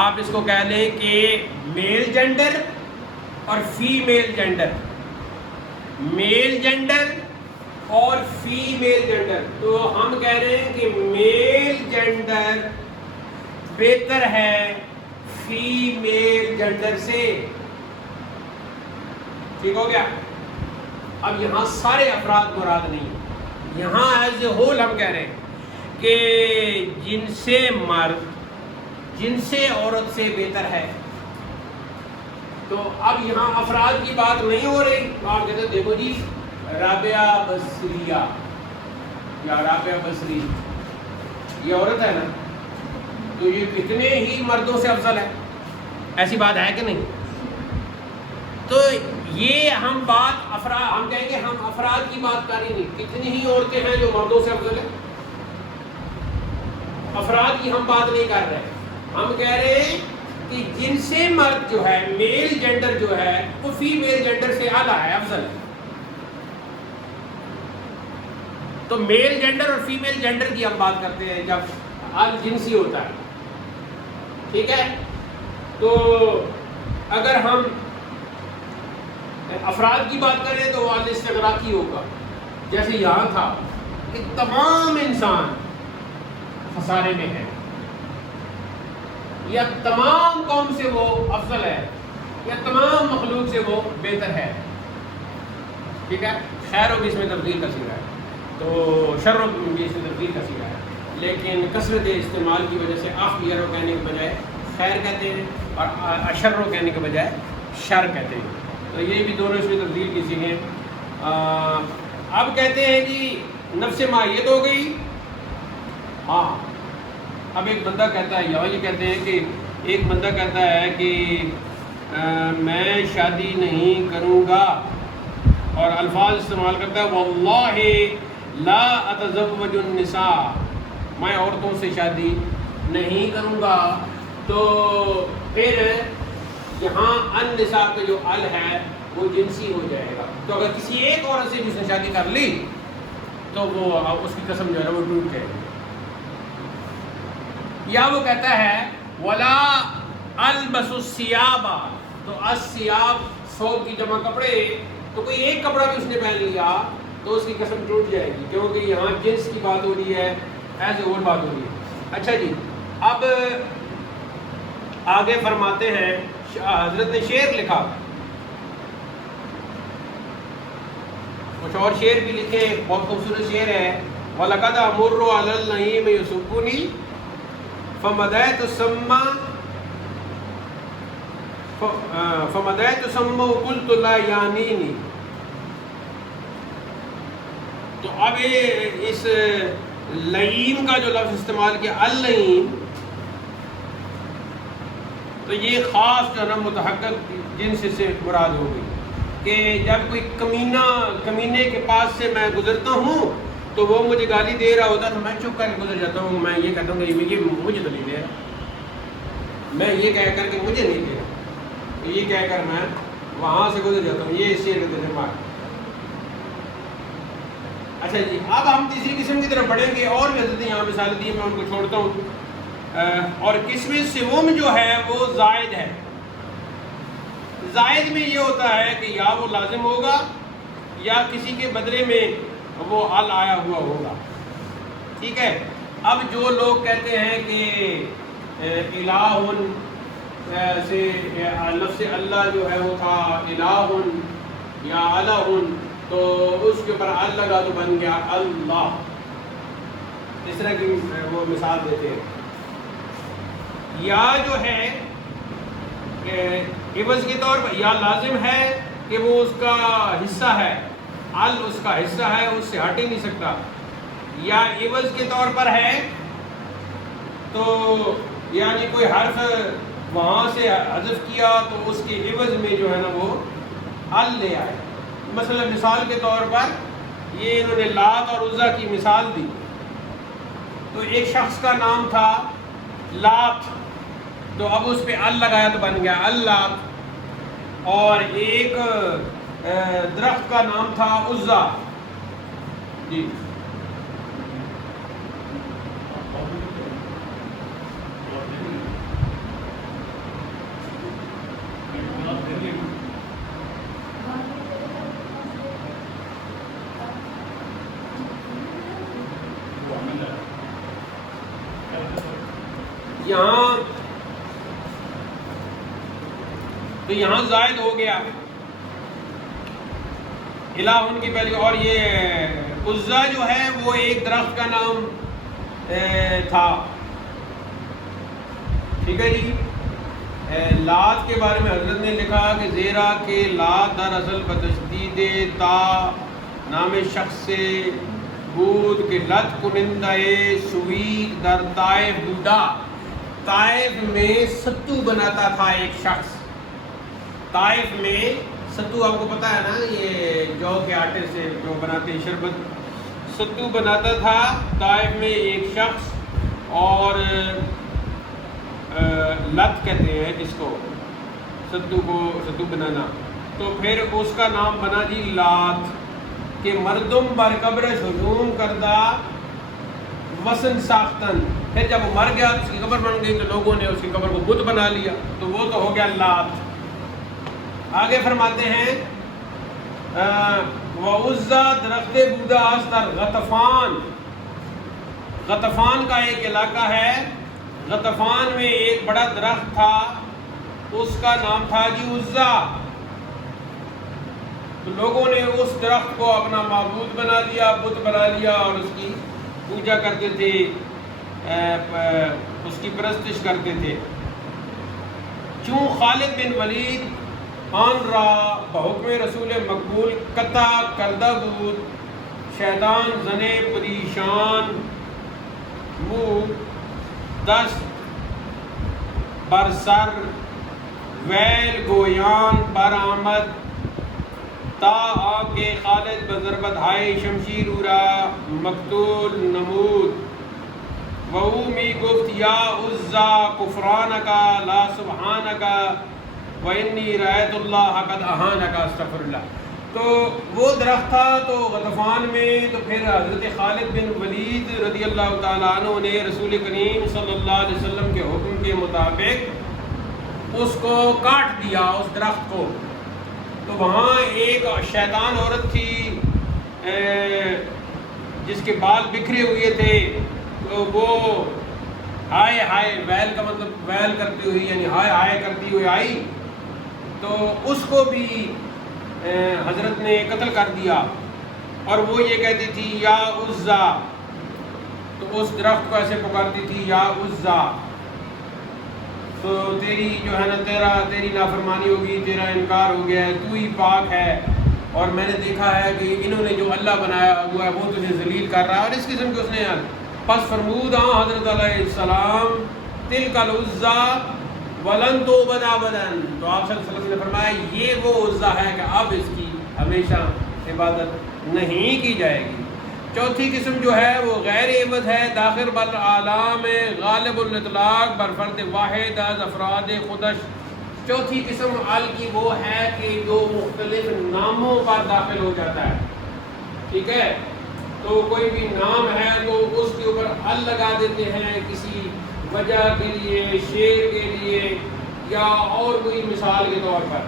آپ اس کو کہہ لیں کہ میل جینڈر اور فیمیل جینڈر، میل جینڈر اور فیمیل جینڈر. تو ہم کہہ رہے ہیں کہ میل جینڈر بہتر ہے فیمیل جینڈر سے. ٹھیک ہو گیا. اب یہاں سارے افراد مراد نہیں، یہاں ایز اے ہول ہم کہہ رہے ہیں کہ جن سے مرد جن سے عورت سے بہتر ہے. تو اب یہاں افراد کی بات نہیں ہو رہی. آپ کہتے ہیں دیکھو جی رابعہ بصریہ یا رابعہ بصری یہ عورت ہے نا، تو یہ کتنے ہی مردوں سے افضل ہے. ایسی بات ہے کہ نہیں؟ تو یہ ہم بات افراد، ہم کہیں گے ہم افراد کی بات کر ہی نہیں، کتنی ہی عورتیں ہیں جو مردوں سے افضل ہیں. افراد کی ہم بات نہیں کر رہے، ہم کہہ رہے ہیں کہ جن سے مرد جو ہے، میل جینڈر جو ہے وہ فیمیل جینڈر سے اعلیٰ ہے، افضل ہے. تو میل جینڈر اور فیمیل جینڈر کی ہم بات کرتے ہیں جب الجنسی ہوتا ہے. ٹھیک ہے. تو اگر ہم افراد کی بات کریں تو الاستغراقی ہوگا، جیسے یہاں تھا کہ تمام انسان خسارے میں ہے، یا تمام قوم سے وہ افضل ہے، یا تمام مخلوق سے وہ بہتر ہے. ٹھیک ہے. خیر و بھی اس میں تبدیل کا سیرا ہے، تو شر و بھی اس میں تبدیل کا سیرا ہے. لیکن کثرت استعمال کی وجہ سے اخیر کہنے کے بجائے خیر کہتے ہیں اور اشر کہنے کے بجائے شر کہتے ہیں. تو یہ بھی دونوں اس میں تبدیل کی سیکھیں. اب کہتے ہیں جی نفس ماہیت ہو گئی. ہاں اب ایک بندہ کہتا ہے، یہ کہتے ہیں کہ ایک بندہ کہتا ہے کہ میں شادی نہیں کروں گا، اور الفاظ استعمال کرتا ہے واللہ لا اتزوج النساء، میں عورتوں سے شادی نہیں کروں گا. تو پھر یہاں النساء پہ جو ال ہے وہ جنسی ہو جائے گا. تو اگر کسی ایک عورت سے جس نے شادی کر لی تو وہ اس کی قسم جو ہے وہ ٹوٹ جائے گی. یا وہ کہتا ہے ولا البس الثياب، تو الثياب ثوب کی جمع کپڑے، تو کوئی ایک کپڑا بھی اس نے پہن لیا تو اس کی قسم ٹوٹ جائے گی، کیونکہ یہاں جنس کی بات ہو رہی ہے، ایز اے اور بات ہو رہی ہے. اچھا جی، اب آگے فرماتے ہیں، حضرت نے شعر لکھا، کچھ اور شعر بھی لکھے، بہت خوبصورت شعر ہے. وَلَقَدْ أَمُرُّ عَلَى النَّعِيمِ يَسُبُّنِي فَمَدَيْتُ سَمَّ وَقُلْتُ لَا يَعْنِينِي. تو اب اس لعین کا جو لفظ استعمال کیا اللعین، تو یہ خاص جو ہے نا متحقق جنس سے مراد ہو گئی کہ جب کوئی کمینے کے پاس سے میں گزرتا ہوں تو وہ مجھے گالی دے رہا ہوتا تو میں چپ کر کے گزر جاتا ہوں. میں یہ کہتا ہوں کہ یہ مجھے تو نہیں دے رہا، میں یہ کہہ کر کے مجھے نہیں دے رہا، یہ کہہ کر میں وہاں سے گزر جاتا ہوں. یہ اس سے اچھا جی. اب ہم تیسری قسم کی طرف بڑھیں گے، اور بھی حضرت یہاں مثال دی، میں ان کو چھوڑتا ہوں. اور قسم سوم جو ہے وہ زائد ہے. زائد میں یہ ہوتا ہے کہ یا وہ لازم ہوگا یا کسی کے بدلے میں وہ ال آیا ہوا ہوگا. ٹھیک ہے. اب جو لوگ کہتے ہیں کہ الہ سے لفظ اللہ جو ہے وہ تھا الہ یا الہ، تو اس کے اوپر ال لگا تو بن گیا اللہ. اس طرح کی وہ مثال دیتے ہیں. یا جو ہے عوض کے طور پر یا لازم ہے کہ وہ اس کا حصہ ہے، ال اس کا حصہ ہے، اس سے ہٹ ہی نہیں سکتا. یا عوض کے طور پر ہے تو یعنی کوئی حرف وہاں سے حذف کیا تو اس کے عوض میں جو ہے نا وہ ال لے آئے. مثلا مثال کے طور پر یہ انہوں نے لات اور عزا کی مثال دی. تو ایک شخص کا نام تھا لات، تو اب اس پہ ال لگایا تو بن گیا اللہ. اور ایک درخت کا نام تھا عزا. جی یہاں زائد ہو گیا الہ ان کی پہلی. اور یہ عزا جو ہے وہ ایک درخت کا نام تھا. ٹھیک ہے جی. لات کے بارے میں حضرت نے لکھا کہ زیرا کہ لات دراصل بتشدید تا نام شخص سے بود کہ لت کنندہ سویق در طائف بودا. طائف میں ستو بناتا تھا ایک شخص. طائف میں ستو آپ کو پتا ہے نا، یہ جو کے آٹے سے جو بناتے ہیں شربت، ستو بناتا تھا طائف میں ایک شخص. اور لت کہتے ہیں اس کو، ستو بنانا. تو پھر اس کا نام بنا جی لات کہ مردم بر قبرش ہجوم کردہ وسن ساختن. پھر جب وہ مر گیا تو اس کی قبر بن گئی تو لوگوں نے اس کی قبر کو بت بنا لیا، تو وہ تو ہو گیا لات. آگے فرماتے ہیں وَعُزَّا درخت بودا استر غطفان. غطفان کا ایک علاقہ ہے، غطفان میں ایک بڑا درخت تھا، اس کا نام تھا جی عزا. تو لوگوں نے اس درخت کو اپنا معبود بنا لیا، بت بنا لیا، اور اس کی پوجا کرتے تھے، اس کی پرستش کرتے تھے. چون خالد بن ولید آن را بحکم رسول مقبول قطع کردہ بود شیطان زنے پریشان مو دست بر سر ویل گویان بر آمد تا آگے خالد بضربت ہائے شمشیر اورا مقتول نمود. وہو می گفت یا عزا کفرانکا لا سبحانکا وَإِنِّي رَأَيْتُ اللَّهَ قَدْ أَهَانَكَ اسْتَغْفِرُ اللَّهِ. تو وہ درخت تھا تو غطفان میں. تو پھر حضرت خالد بن ولید رضی اللہ تعالیٰ عنہ نے رسول کریم صلی اللہ علیہ وسلم کے حکم کے مطابق اس کو کاٹ دیا، اس درخت کو. تو وہاں ایک شیطان عورت تھی جس کے بال بکھرے ہوئے تھے، تو وہ ہائے ہائے، ویل کا مطلب ویل کرتی ہوئی یعنی ہائے ہائے کرتی ہوئی آئی، تو اس کو بھی حضرت نے قتل کر دیا. اور وہ یہ کہتی تھی یا عزا تو اس درخت کو ایسے پکارتی تھی یا عزا، تو تیری جو ہے نا تیری نافرمانی ہوگی، تیرا انکار ہو گیا ہے، تو ہی پاک ہے، اور میں نے دیکھا ہے کہ انہوں نے جو اللہ بنایا ہوا ہے وہ تجھے ذلیل کر رہا ہے، اور اس قسم کے اس نے پس فرمود حضرت علیہ السلام تلک العزا ولن تعبد ابدا، تو آپ صلی اللہ علیہ وسلم نے فرمایا یہ وہ عزا ہے کہ اب اس کی ہمیشہ عبادت نہیں کی جائے گی۔ چوتھی قسم جو ہے وہ غیر عوض ہے، داخل بالعالم غالب الاطلاق بر فرد واحد از افراد خودش۔ چوتھی قسم ال کی وہ ہے کہ جو مختلف ناموں پر داخل ہو جاتا ہے، ٹھیک ہے، تو کوئی بھی نام ہے تو اس کے اوپر ال لگا دیتے ہیں کسی وجہ کے لیے، شعر کے لیے، یا اور کوئی مثال کے طور پر،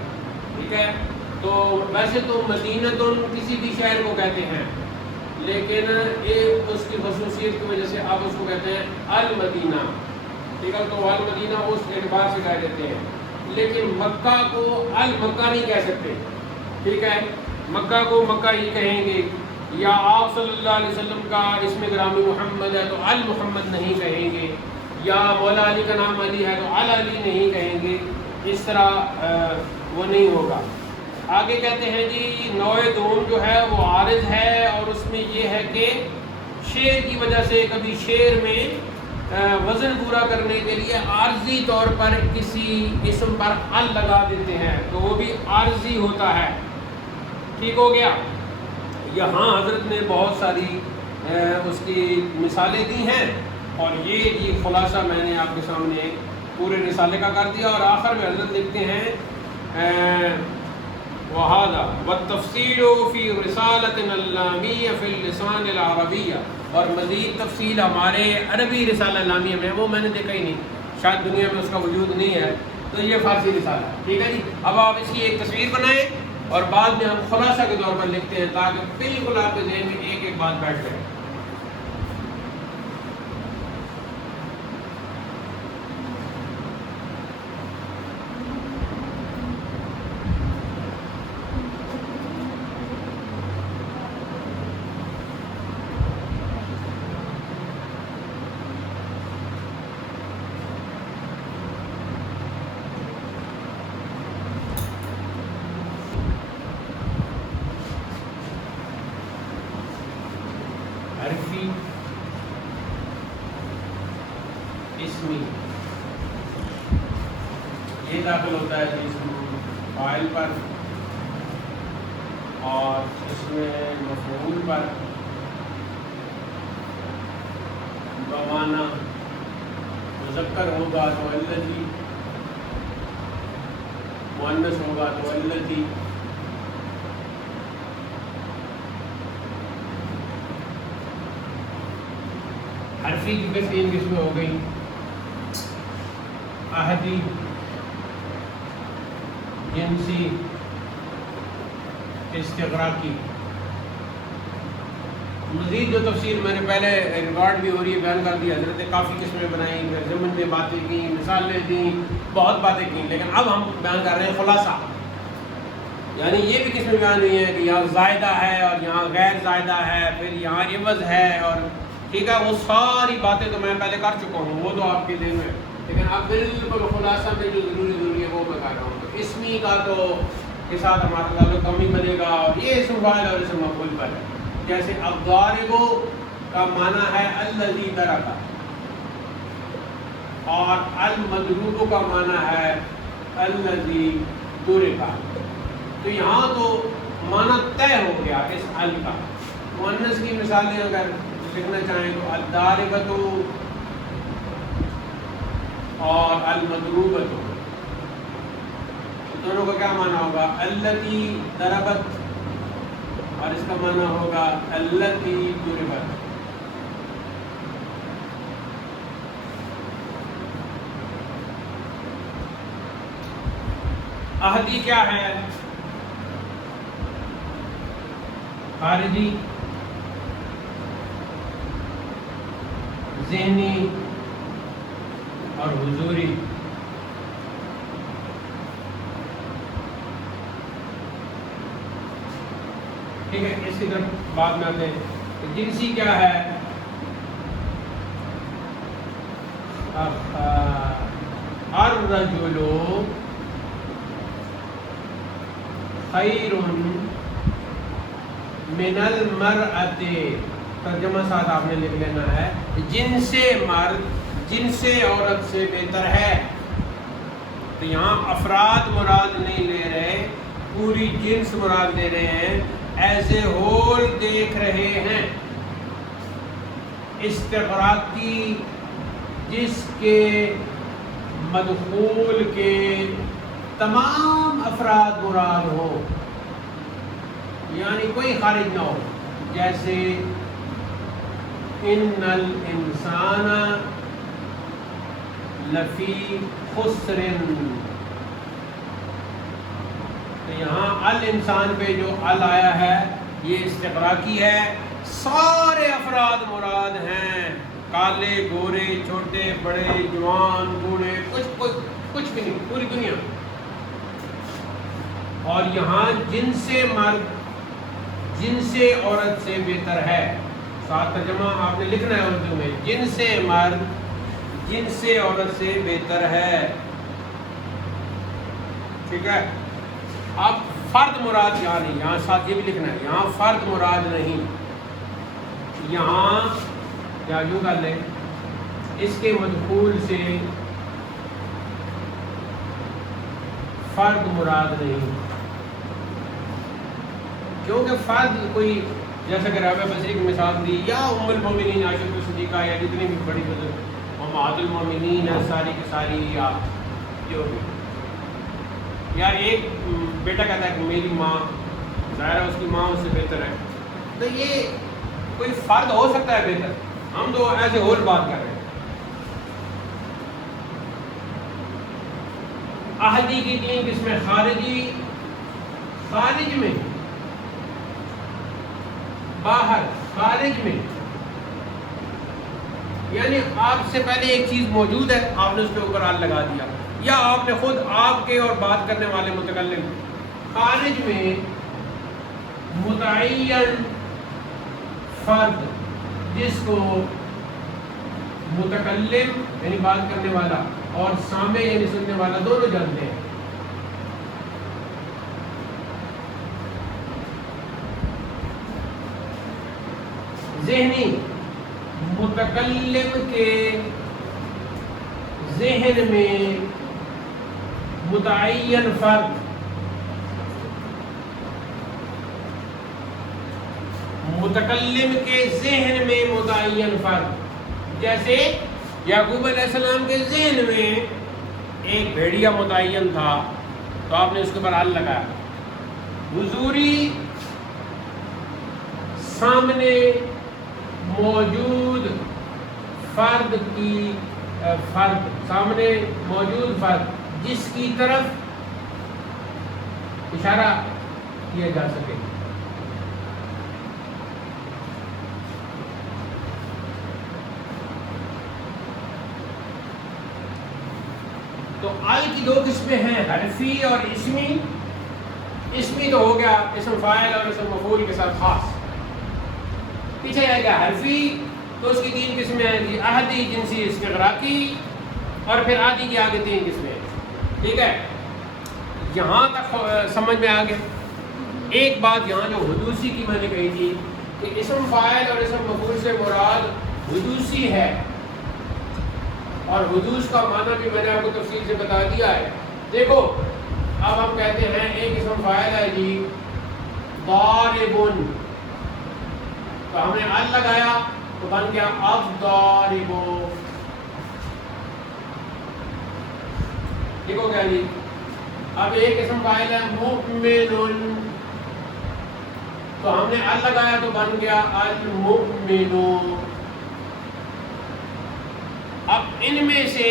ٹھیک ہے۔ تو ویسے تو مدینہ کسی بھی شہر کو کہتے ہیں، لیکن ایک اس کی خصوصیت کی وجہ سے آپ اس کو کہتے ہیں المدینہ، ٹھیک ہے، تو المدینہ اس اعتبار سے کہہ دیتے ہیں، لیکن مکہ کو المکہ نہیں کہہ سکتے، ٹھیک ہے، مکہ کو مکہ ہی کہیں گے، یا آپ صلی اللہ علیہ وسلم کا اسم گرامی محمد ہے تو المحمد نہیں کہیں گے، یا مولا علی کا نام علی ہے تو علی نہیں کہیں گے، اس طرح وہ نہیں ہوگا۔ آگے کہتے ہیں جی نوع دوم جو ہے وہ عارض ہے، اور اس میں یہ ہے کہ شعر کی وجہ سے کبھی شعر میں وزن پورا کرنے کے لیے عارضی طور پر کسی اسم پر ال لگا دیتے ہیں، تو وہ بھی عارضی ہوتا ہے، ٹھیک ہو گیا۔ یہاں حضرت نے بہت ساری اس کی مثالیں دی ہیں، اور یہ خلاصہ میں نے آپ کے سامنے پورے رسالے کا کر دیا، اور آخر میں حضرت لکھتے ہیں وَهَذَا وَالتَّفْصِيلُ فِي رِسَالَةٍ اللَّامِيَّةٍ فِي اللِّسَانِ الْعَرَبِيَّةِ، اور مزید تفصیل ہمارے عربی رسالہ لامیہ میں، وہ میں نے دیکھا ہی نہیں، شاید دنیا میں اس کا وجود نہیں ہے، تو یہ فارسی رسالہ ہے، ٹھیک ہے جی۔ اب آپ اس کی ایک تصویر بنائیں اور بعد میں ہم خلاصہ کے طور پر لکھتے ہیں تاکہ بالکل آپ کے ذہن میں ایک ایک بات بیٹھ جائے۔ عرفی، اسمی، یہ داخل ہوتا ہے اسم فاعل پر، اور اس میں مفعول پر، بمعنی مذکر ہوگا تو الذی، مؤنث ہوگا تو التی، حرفی کی بس تین قسمیں ہو گئی، عہدی، جنسی، استغراقی۔ مزید جو تفصیل میں نے پہلے ریکارڈ بھی ہو رہی ہے بیان کر دی، حضرت نے کافی قسمیں بنائیں، ضمن میں باتیں کی، مثالیں دیں، بہت باتیں کی، لیکن اب ہم بیان کر رہے ہیں خلاصہ، یعنی یہ بھی قسمیں بیان ہوئی ہیں کہ یہاں زائدہ ہے اور یہاں غیر زائدہ ہے، پھر یہاں عوض ہے، اور ٹھیک ہے، وہ ساری باتیں تو میں پہلے کر چکا ہوں، وہ تو آپ کے ذہن میں، لیکن اب بالکل خلاصہ میں جو ضروری ہے وہ میں کر رہا ہوں۔ تو اسمی کا تو کے ساتھ ہمارا تعلق کم ہی بنے گا، اور یہ اسم فاعل اور اسم مفعول پر ہے، جیسے الضارب کا معنی ہے الذی ضرب، اور المضروب کا معنی ہے الذی ضرب، تو یہاں تو معنی طے ہو گیا اس ال کا۔ مؤنث کی مثالیں اگر لکھنا چاہیں تو الضاربۃ اور المضروبۃ، دونوں کا کیا معنی ہوگا؟ التی ضربت، اور اس کا معنی ہوگا التی ضربت۔ عہدی کیا ہے؟ خارجی، ذہنی اور حضوری۔ ٹھیک ہے، اس کی طرف بعد میں آتے ہیں۔ جنسی کیا ہے؟ الرجل خیر من المرأۃ، ترجمہ ساتھ آپ نے لکھ لینا ہے، جن سے مرد جن سے عورت سے بہتر ہے۔ تو یہاں افراد مراد نہیں لے رہے، پوری جنس مراد لے رہے ہیں، ایز اے ہول دیکھ رہے ہیں۔ استغراقی جس کے مدخول کے تمام افراد مراد ہو، یعنی کوئی خارج نہ ہو، جیسے ان الانسان لفی خسر، تو یہاں الانسان پہ جو ال آیا ہے یہ استغراقی ہے، سارے افراد مراد ہیں، کالے گورے چھوٹے بڑے جوان بوڑھے، کچھ بھی نہیں، پوری دنیا۔ اور یہاں جن سے مرد جن سے عورت سے بہتر ہے، ساتھ ترجمہ آپ نے لکھنا ہے اردو میں، جن سے مرد جن سے عورت سے بہتر ہے، ٹھیک ہے۔ اب فرد مراد یہاں نہیں، یہاں ساتھ یہ بھی لکھنا ہے، یہاں فرد مراد نہیں، یہاں یا یوں کر لیں، اس کے مدخول سے فرد مراد نہیں، کیونکہ فرد کوئی جیسا کہ رابعہ بصری کی مثال دی، یا ام المومنین عائشہ صدیقہ، یا جتنی بھی بڑی بزرگ امہات المومنین ہیں ساری کی ساری، یا جو بھی، یا ایک بیٹا کہتا ہے کہ میری ماں، ظاہر ہے اس کی ماں اس سے بہتر ہے، تو یہ کوئی فرد ہو سکتا ہے بہتر، ہم تو ایسے ہول بات کر رہے ہیں۔ احدی کی 3 قسمیں، خارجی، خارج میں، باہر، خارج میں، یعنی آپ سے پہلے ایک چیز موجود ہے، آپ نے اس کے اوپر آل لگا دیا، یا آپ نے خود آپ کے اور بات کرنے والے متکلم۔ خارج میں متعین فرد جس کو متکلم یعنی بات کرنے والا اور سامع یعنی سننے والا دونوں جانتے ہیں۔ ذہنی، متکلم کے ذہن میں متعین فرد، متکلم کے ذہن میں متعین فرد، جیسے یعقوب علیہ السلام کے ذہن میں ایک بھیڑیا متعین تھا تو آپ نے اس کے اوپر ال لگایا۔ حضوری، سامنے موجود فرد کی فرد، سامنے موجود فرد جس کی طرف اشارہ کیا جا سکے۔ تو ال کی 2 قسمیں ہیں، حرفی اور اسمی۔ اسمی تو ہو گیا اسم فاعل اور اسم مفعول کے ساتھ خاص، پیچھے آئے گا حرفی، تو اس کی 3 قسمیں ہیں جی، احدی، جنسی، استغراقی، اور پھر آدھی کی آگے 3 قسمیں، ٹھیک ہے۔ یہاں تک سمجھ میں آ گیا۔ ایک بات یہاں جو حدوثی کی میں نے کہی تھی کہ اسم فاعل اور اسم مفعول سے مراد حدوثی ہے، اور حدوث کا معنی بھی میں نے آپ کو تفصیل سے بتا دیا ہے۔ دیکھو اب ہم کہتے ہیں ایک اسم فاعل ہے جی ضاربن، تو ہم نے ال لگایا تو بن گیا الضارب، دیکھو کیا جی۔ اب ایک اسم فاعل ہے مؤمن، تو ہم نے ال لگایا تو بن گیا المؤمن۔ اب ان میں سے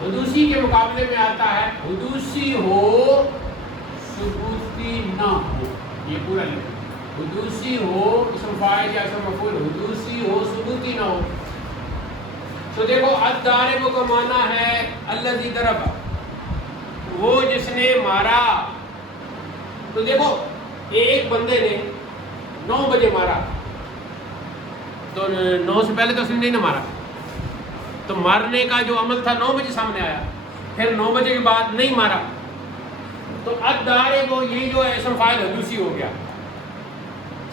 حدوثی کے مقابلے میں آتا ہے حدوثی ہو ثبوتی نہ ہو، یہ پورا لکھیں، حدوثی ہو اسم فاعل یا اسم مفعول، حدوثی ہو ثبوتی نہ ہو۔ تو دیکھو الضارب کا معنی ہے الذی ضرب، وہ جس نے مارا۔ تو دیکھو ایک بندے نے 9 بجے مارا، تو 9 سے پہلے تو اس نے نہیں نہ مارا، تو مارنے کا جو عمل تھا 9 بجے سامنے آیا، پھر 9 بجے کے بعد نہیں مارا، تو الضارب یہ جو اسم فاعل حدوثی ہو گیا،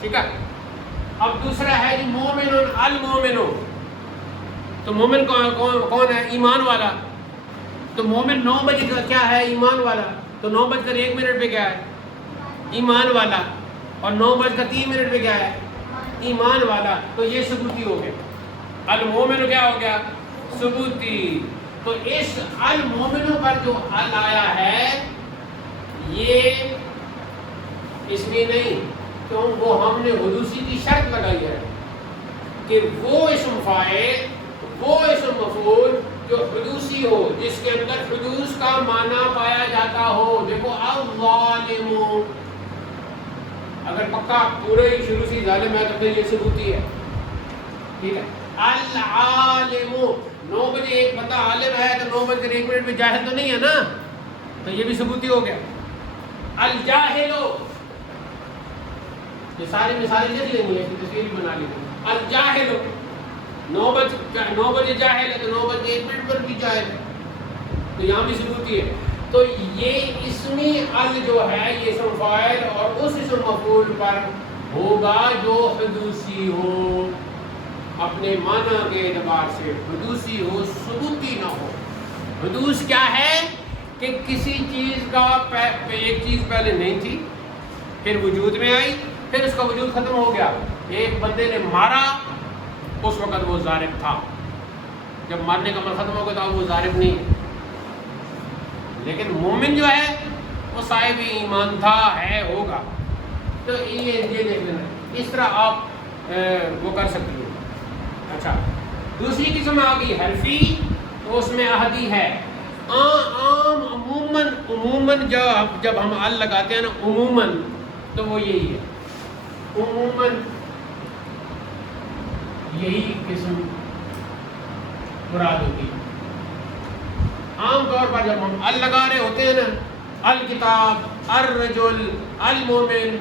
ٹھیک ہے۔ اب دوسرا ہے جی مومن المومن، تو مومن کون ہے؟ ایمان والا۔ تو مومن 9 بجے کا کیا ہے؟ ایمان والا۔ تو 9:01 پہ کیا ہے؟ ایمان والا۔ اور 9:03 پہ کیا ہے؟ ایمان والا۔ تو یہ ثبوتی ہو گیا، المومن کیا ہو گیا؟ ثبوتی۔ تو اس المومن پر جو ال آیا ہے یہ اس میں نہیں، کیوں؟ وہ ہم نے حدوثی کی شرط لگائی ہے کہ وہ اسم فاعل، وہ اسم مفعول جو حدوثی ہو، جس کے اندر حدوث کا معنی پایا جاتا ہو۔ دیکھو الظالم، اگر پکا پورے ہی شروع سے ظالم ہے تو پھر یہ ثبوتی ہے، ٹھیک ہے۔ العالم، 9 بجے ایک بندہ عالم ہے تو 9:01 پہ جاہل تو نہیں ہے نا، تو یہ بھی ثبوتی ہو گیا۔ الجاہل، یہ ساری مثالیں لکھ لیں گے، تصویر بھی بنا لیں گے۔ الجاہل، 9 بجے جاہل ہے تو 9:01 پر بھی جاہل ہے، تو یہاں بھی ثبوتی ہے۔ تو یہ اسمی ال جو ہے یہ اسم فاعل اور اس اسم مفعول پر ہوگا جو حدوثی ہو، اپنے معنی کے اعتبار سے حدوثی ہو، ثبوتی نہ ہو۔ حدوث کیا ہے کہ کسی چیز کا ایک چیز پہلے نہیں تھی، پھر وجود میں آئی، پھر اس کا وجود ختم ہو گیا۔ ایک بندے نے مارا، اس وقت وہ ضارب تھا، جب مارنے کا عمل ختم ہو گیا تو وہ ضارب نہیں۔ لیکن مومن جو ہے وہ صاحب ایمان تھا، ہے، ہوگا۔ تو یہ دیکھ لینا، اس طرح آپ وہ کر سکتے ہو۔ اچھا، دوسری قسم آ گئی حرفی، تو اس میں احدی ہے۔ عام عموماً جب ہم ال لگاتے ہیں نا عموماً، تو وہ یہی ہے، عموماً یہی قسم مراد ہوتی ہے۔ عام طور پر جب ہم ال لگا رہے ہوتے ہیں نا، الکتاب، الرجل، المومن،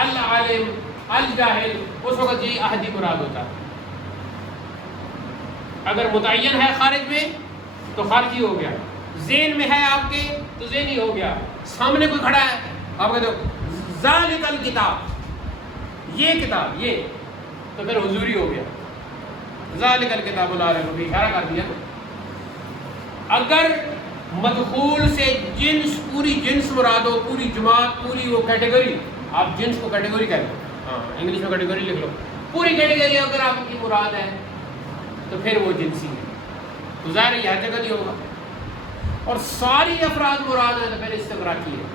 العالم، الجاہل، اس وقت یہی احدی مراد ہوتا ہے۔ اگر متعین ہے خارج میں تو خارجی ہو گیا، ذہن میں ہے آپ کے تو ذہنی ہو گیا، سامنے کوئی کھڑا ہے آپ کہتے ہو ذالک الکتاب، یہ کتاب، یہ، تو پھر حضوری ہو گیا، ذالک الکتاب لا ریب فیہ، اشارہ کر دیا۔ اگر مدخول سے جنس، پوری جنس مراد ہو، پوری جماعت، پوری وہ کیٹیگری، آپ جنس کو کیٹیگری کہتے ہیں، ہاں انگلش میں کیٹیگری لکھ لو، پوری کیٹیگری اگر آپ کی مراد ہے تو پھر وہ جنسی ہے، تو ظاہر ہے ہر جگہ نہیں ہوگا۔ اور ساری افراد مراد ہیں تو پھر استغراقی ہے،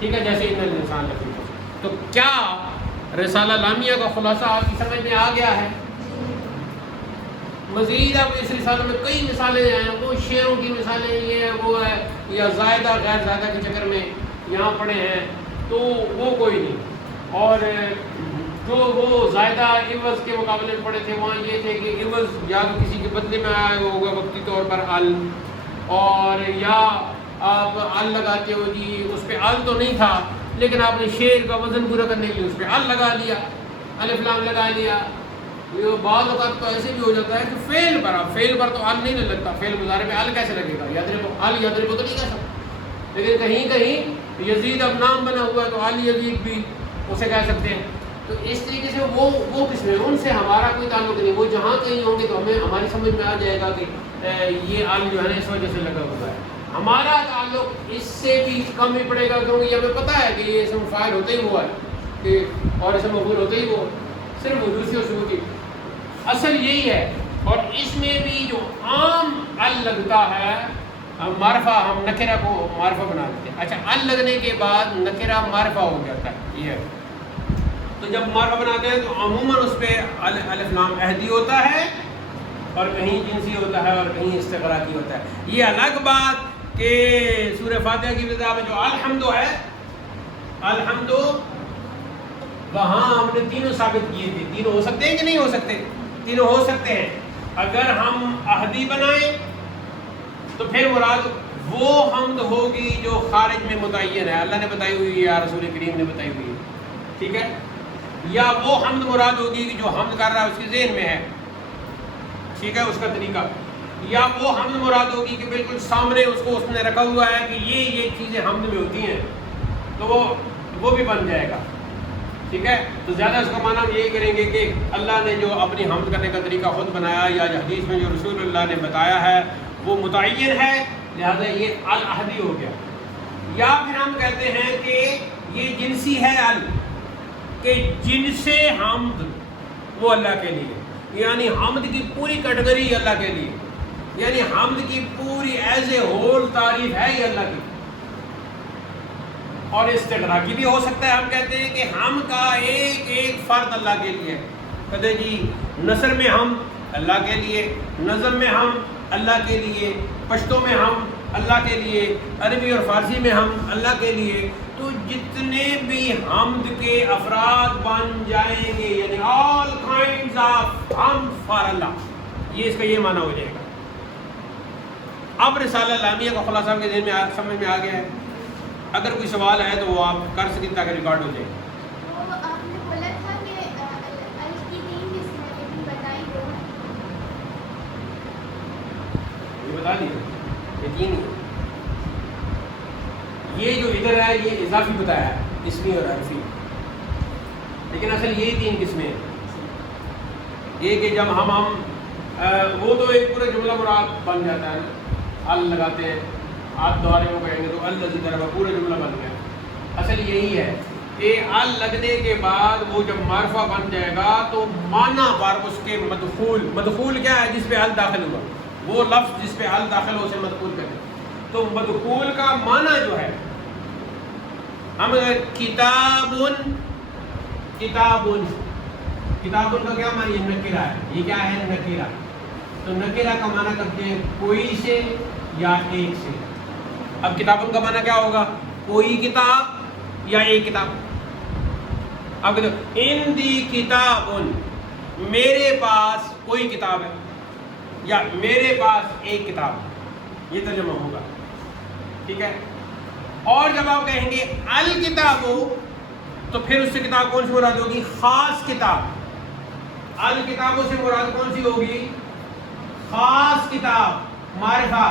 ٹھیک ہے، جیسے ان الانسان لفی خسر۔ تو کیا رسالہ لامیہ کا خلاصہ آپ کی سمجھ میں آ گیا ہے؟ مزید اب اس رسالے میں کئی مثالیں ہیں، وہ شعروں کی مثالیں یہ ہے وہ ہے، یا زائدہ غیر زائدہ کے چکر میں یہاں پڑے ہیں تو وہ کوئی نہیں، اور جو وہ زائدہ عوض کے مقابلے میں پڑے تھے وہاں یہ تھے کہ عوض یا تو کسی کے بدلے میں آیا ہوگا وقتی طور پر ال، اور یا آپ ال لگاتے ہو جی اس پہ ال تو نہیں تھا لیکن آپ نے شعر کا وزن پورا کرنے کے لیے اس پہ ال لگا لیا، الف لام لگا لیا۔ یہ بعض اوقات تو ایسے بھی ہو جاتا ہے کہ فعل پر، اب فعل پر تو ال نہیں لگتا، فعل مضارع میں ال کیسے لگے گا؟ یضرب، ال یضرب تو نہیں کہہ سکتا، لیکن کہیں کہیں یزید اب نام بنا ہوا ہے تو ال یزید بھی اسے کہہ سکتے ہیں۔ تو اس طریقے سے وہ قسمیں ان سے ہمارا کوئی تعلق نہیں، وہ جہاں کہیں ہوں گے تو ہمیں ہماری سمجھ میں آ جائے گا کہ یہ ال جو ہے نا اس وجہ سے لگا ہوا ہے۔ ہمارا تعلق اس سے بھی کم ہی پڑے گا کیونکہ یہ ہمیں پتہ ہے کہ یہ اسم فاعل ہوتا ہی ہوا ہے کہ اور اسم مفعول ہوتا ہی وہ، صرف حدوثی اور ثبوتی اصل یہی ہے۔ اور اس میں بھی جو عام ال لگتا ہے معرفہ، ہم نکرہ کو معرفہ بنا دیتے ہیں۔ اچھا، ال لگنے کے بعد نکرہ معرفہ ہو جاتا ہے، یہ ہے۔ تو جب معرفہ بناتے ہیں تو عموماً اس پہ الف لام عہدی ہوتا ہے اور کہیں جنسی ہوتا ہے اور کہیں استغراقی ہوتا ہے۔ یہ الگ بات کہ سورہ فاتحہ کی ابتدا میں جو الحمد ہے، الحمد وہاں ہم نے تینوں ثابت کیے تھے، تینوں ہو سکتے ہیں کہ نہیں ہو سکتے؟ تینوں ہو سکتے ہیں۔ اگر ہم احدی بنائیں تو پھر مراد وہ حمد ہوگی جو خارج میں متعین ہے، اللہ نے بتائی ہوئی ہے یا رسول کریم نے بتائی ہوئی ہے، ٹھیک ہے، یا وہ حمد مراد ہوگی کہ جو حمد کر رہا ہے اس کے ذہن میں ہے، ٹھیک ہے، اس کا طریقہ، یا وہ حمد مراد ہوگی کہ بالکل سامنے اس کو اس نے رکھا ہوا ہے کہ یہ چیزیں حمد میں ہوتی ہیں، تو وہ بھی بن جائے گا، ٹھیک ہے۔ تو زیادہ اس کا معنی ہم یہی کریں گے کہ اللہ نے جو اپنی حمد کرنے کا طریقہ خود بنایا، یا حدیث میں جو رسول اللہ نے بتایا ہے وہ متعین ہے، لہذا یہ الاحدی ہو گیا۔ یا پھر ہم کہتے ہیں کہ یہ جنسی ہے کہ جن سے حمد وہ اللہ کے لیے، یعنی حمد کی پوری کیٹیگری اللہ کے لیے، یعنی حمد کی پوری ایز اے ہول تعریف ہے یہ اللہ کی۔ اور استغراقی بھی ہو سکتا ہے، ہم کہتے ہیں کہ ہم کا ایک ایک فرد اللہ کے لیے، کہتے جی نثر میں ہم اللہ کے لیے، نظم میں ہم اللہ کے لیے، پشتو میں ہم اللہ کے لیے، عربی اور فارسی میں ہم اللہ کے لیے۔ تو جتنے بھی حمد کے افراد بن جائیں گے، یعنی all kinds of حمد فار اللہ، یہ اس کا یہ معنی ہو جائے گا۔ اب رسالہ لامیہ کا خلاصہ آپ کے ذہن میں سمجھ میں آ گیا ہے؟ اگر کوئی سوال ہے تو وہ آپ کر سکیں تاکہ ریکارڈ ہو جائے۔ وہ آپ نے بولا تھا کہ ال کی 3 قسمیں لیکن بتائی دو، یہ بتا دیا یہ 3 ہے۔ یہ جو ادھر ہے یہ اضافی بتایا ہے، اسمی اور حرفی، لیکن اصل یہی 3 قسمیں ہیں۔ یہ کہ جب ہم وہ تو ایک پورا جملہ مراد بن جاتا ہے، ال لگاتے ہیں، آپ دوبارے کو کہیں گے تو الذی ضرب پورا جملہ بن گیا۔ اصل یہی ہے کہ ال لگنے کے بعد وہ جب معرفہ بن جائے گا تو معنی پر اس کے مدخول کیا ہے؟ جس پہ ال داخل ہوا، وہ لفظ جس پہ ال داخل ہو اسے مدخول کہتے ہیں۔ تو مدخول کا معنی جو ہے، ہم کتابن کا کیا معنی ہے؟ نکرہ ہے، یہ کیا ہے؟ نکرہ۔ تو نکرہ کا معنی کرتے ہیں کوئی سے یا ایک سے۔ اب کتابن کا معنی کیا ہوگا؟ کوئی کتاب یا ایک کتاب۔ اب ان دی کتابن، میرے پاس کوئی کتاب ہے یا میرے پاس ایک کتاب، یہ ترجمہ ہوگا، ٹھیک ہے۔ اور جب آپ کہیں گے الکتاب تو پھر اس سے کتاب کون سی مراد ہوگی؟ خاص کتاب۔ الکتابوں سے مراد کون سی ہوگی؟ خاص کتاب، معرفہ۔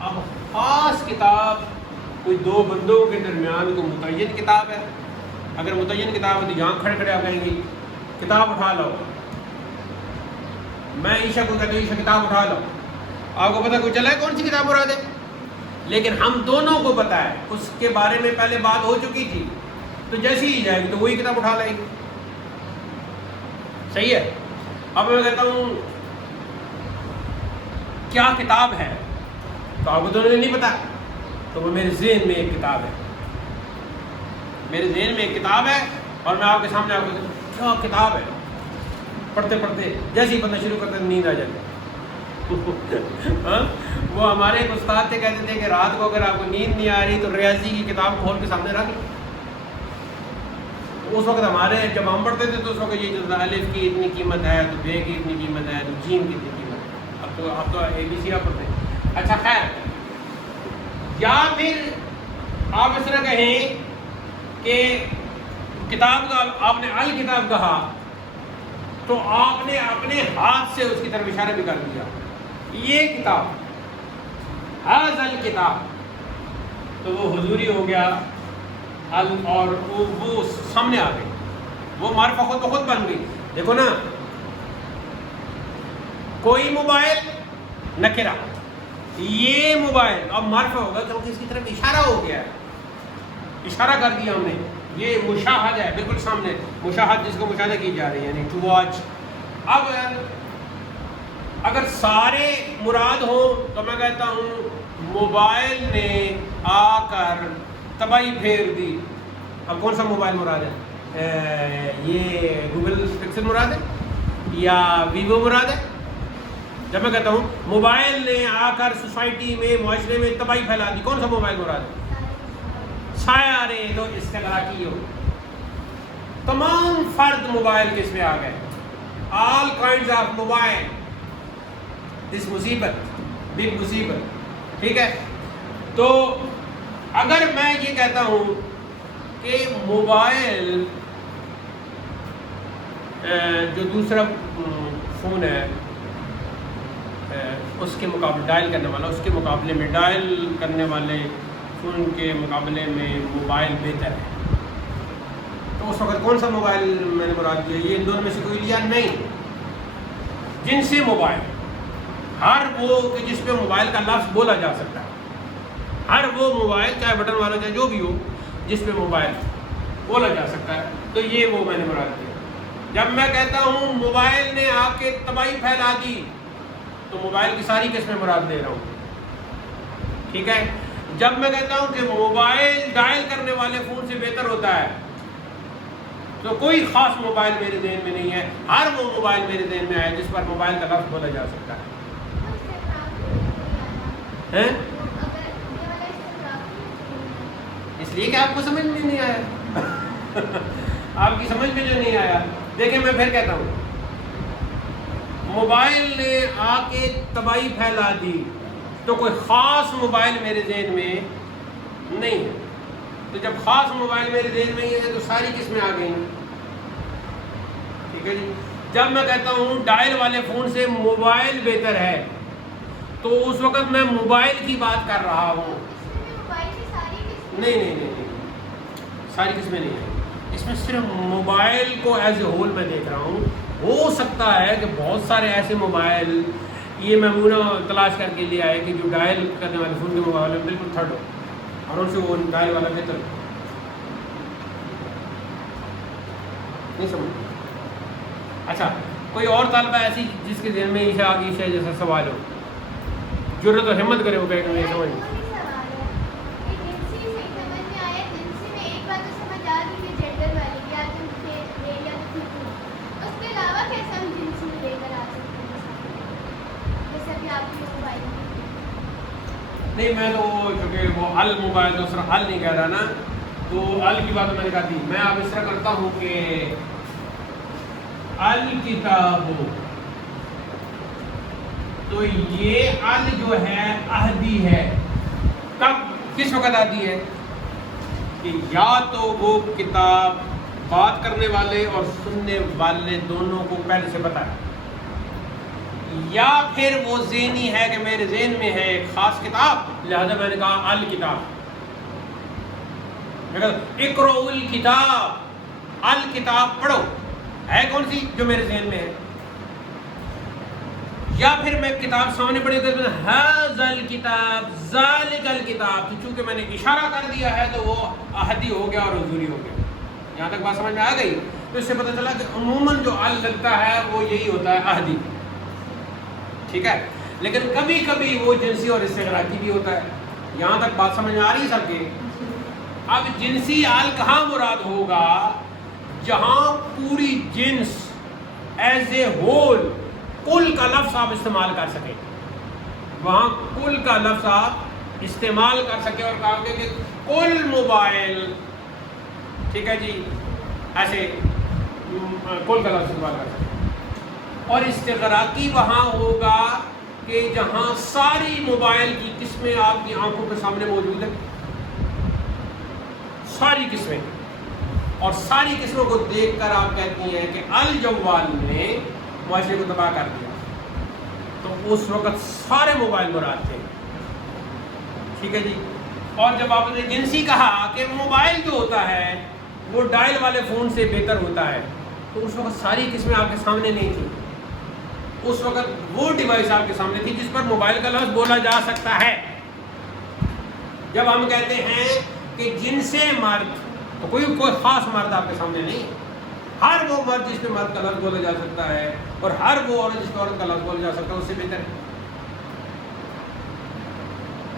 اب خاص کتاب کوئی 2 بندوں کے درمیان کوئی متعین کتاب ہے، اگر متعین کتاب ہے تو یہاں کھڑے کھڑے آپ کہیں گے کتاب اٹھا لو، میں عیشا کو کہتا ہوں عیشا کتاب اٹھا لو، آپ کو پتہ کوئی چلا ہے کون سی کتاب مراد ہے؟ لیکن ہم دونوں کو پتہ ہے، اس کے بارے میں پہلے بات ہو چکی تھی، تو جیسی ہی جائے گی تو وہی کتاب اٹھا لیں گے، صحیح ہے۔ اب میں کہتا ہوں کیا کتاب ہے، تو آپ کو دونوں نے نہیں پتا، تو وہ میرے ذہن میں ایک کتاب ہے، میرے ذہن میں ایک کتاب ہے، اور میں آپ کے سامنے آپ کو کیا کتاب ہے، پڑھتے پڑھتے جیسے ہی پڑھنا شروع کرتے نیند آ جاتی۔ وہ ہمارے ایک استاد تھے، کہتے تھے کہ رات کو اگر آپ کو نیند نہیں آ رہی تو ریاضی کی کتاب کھول کے سامنے رکھ لیں۔ اس وقت ہمارے جب ہم پڑھتے تھے تو اس وقت یہ چلتا الف کی اتنی قیمت ہے تو بے کی اتنی قیمت ہے تو جیم کی اتنی قیمت ہے۔ اب تو اے بی سی آپ پڑھتے ہیں۔ اچھا خیر، یا پھر آپ اس طرح کہیں کہ کتاب کا آپ نے الکتاب کہا تو آپ نے اپنے ہاتھ سے اس کی طرف اشارہ بھی کر دیا، یہ کتاب، ھذا الکتاب، تو وہ حضوری ہو گیا، اور وہ سامنے آ گئی، وہ معرفہ خود بخود بن گئی۔ دیکھو نا، کوئی موبائل نکرہ، یہ موبائل اب معرفہ ہوگا کیونکہ اس کی طرف اشارہ ہو گیا ہے، اشارہ کر دیا ہم نے، یہ مشاہد ہے، بالکل سامنے مشاہد جس کو مشاہدہ کی جا رہی ہے، یعنی ٹو واچ۔ اب اگر سارے مراد ہوں تو میں کہتا ہوں موبائل نے آ کر تباہی پھیر دی۔ اب کون سا موبائل مراد ہے؟ یہ گوگل پکسل مراد ہے یا ویوو مراد ہے؟ جب میں کہتا ہوں موبائل نے آ کر سوسائٹی میں، معاشرے میں تباہی پھیلا دی، کون سا موبائل مراد ہے؟ سارے تو استغراقی ہو، تمام فرد موبائل کے اس میں آ گئے، آل کائنڈز آف موبائل، اس مصیبت، بگ مصیبت، ٹھیک ہے۔ تو اگر میں یہ کہتا ہوں کہ موبائل جو دوسرا فون ہے اس کے مقابلے ڈائل کرنے والا اس کے مقابلے میں ڈائل کرنے والے فون کے مقابلے میں موبائل بہتر ہے. تو اس وقت کون سا موبائل میں نے مراد لیا؟ یہ ان دونوں میں سے کوئی لیا نہیں. جن سے موبائل ہر وہ کہ جس پہ موبائل کا لفظ بولا جا سکتا ہے، ہر وہ موبائل چاہے بٹن والا چاہے جو بھی ہو جس پہ موبائل بولا جا سکتا ہے، تو یہ وہ میں نے مراد کیا. جب میں کہتا ہوں موبائل نے آ کے تباہی پھیلا دی تو موبائل کی ساری قسمیں مراد لے رہا ہوں. ٹھیک ہے. جب میں کہتا ہوں کہ موبائل ڈائل کرنے والے فون سے بہتر ہوتا ہے تو کوئی خاص موبائل میرے ذہن میں نہیں ہے، ہر وہ موبائل میرے ذہن میں آیا جس پر موبائل کا لفظ بولا جا سکتا ہے. اس لیے کہ آپ کو سمجھ میں نہیں آیا آپ کی سمجھ میں جو نہیں آیا. دیکھیں میں پھر کہتا ہوں موبائل نے آ کے تباہی پھیلا دی تو کوئی خاص موبائل میرے ذہن میں نہیں ہے. تو جب خاص موبائل میرے ذہن میں ہی ہے تو ساری قسمیں آ گئی. ٹھیک ہے جی. جب میں کہتا ہوں ڈائل والے فون سے موبائل بہتر ہے تو اس وقت میں موبائل کی بات کر رہا ہوں. نہیں ساری قسمیں نہیں ہیں. اس میں صرف موبائل کو ایز اے ہول میں دیکھ رہا ہوں. ہو سکتا ہے کہ بہت سارے ایسے موبائل یہ میمونہ تلاش کر کے لے آئے کہ جو ڈائل کرنے والے فون کے مقابلے میں بالکل تھرڈ ہو اور ان سے وہ ڈائل والا بہتر ہو. نہیں سمجھ. اچھا کوئی اور طالبہ ایسی جس کے ذہن میں عیشا جیسا سوال ہو، جرت و ہمت کرے وہ کہے کہ میں سمجھ. نہیں میں تو چونکہ وہ ال موبائل دوسرا ال نہیں کہہ رہا نا، تو ال کی بات میں نے کہا تھی. میں اب اس طرح کرتا ہوں کہ الکتاب، تو یہ ال جو ہے عہدی ہے. کب کس وقت آتی ہے کہ یا تو وہ کتاب بات کرنے والے اور سننے والے دونوں کو پہلے سے پتہ ہے، یا پھر وہ ذہنی ہے کہ میرے ذہن میں ہے ایک خاص کتاب لہذا میں نے کہا الکتاب. اقرؤ الکتاب، الکتاب پڑھو. ہے کون سی جو میرے ذہن میں ہے؟ یا پھر میں کتاب سامنے پڑھی تو ھذا الکتاب ذالک الکتاب، تو چونکہ میں نے اشارہ کر دیا ہے تو وہ عہدی ہو گیا اور حضوری ہو گیا. یہاں تک بات سمجھ میں آ گئی؟ تو اس سے پتہ چلا کہ عموماً جو ال لگتا ہے وہ یہی ہوتا ہے عہدی. ٹھیک ہے. لیکن کبھی کبھی وہ جنسی اور استغراقی بھی ہوتا ہے. یہاں تک بات سمجھ میں آ رہی سب کے؟ اب جنسی ال کہاں مراد ہوگا؟ جہاں پوری جنس ایز اے ہول کل کا لفظ آپ استعمال کر سکیں، وہاں کل کا لفظ آپ استعمال کر سکیں اور کہا کہ کل موبائل، ٹھیک ہے جی، ایسے کل کا لفظ استعمال کر سکیں. اور استغراقی وہاں ہوگا کہ جہاں ساری موبائل کی قسمیں آپ کی آنکھوں کے سامنے موجود ہیں، ساری قسمیں، اور ساری قسموں کو دیکھ کر آپ کہتی ہیں کہ الجوال نے معاشرے کو تباہ کر دیا. تو اس وقت سارے موبائل مراد تھے. ٹھیک ہے جی. اور جب آپ نے جنسی کہا کہ موبائل جو ہوتا ہے وہ ڈائل والے فون سے بہتر ہوتا ہے، تو اس وقت ساری قسمیں آپ کے سامنے نہیں تھیں. اس وقت وہ ڈیوائس آپ کے سامنے تھی جس پر موبائل کا لفظ بولا جا سکتا ہے. جب ہم کہتے ہیں کہ جن سے مرد، تو کوئی خاص مرد آپ کے سامنے نہیں، ہر وہ مرد جس پہ مرد کا لفظ بولا جا سکتا ہے اور ہر وہ عورت جس پہ عورت کا لفظ بولا جا سکتا ہے اس سے بہتر ہے.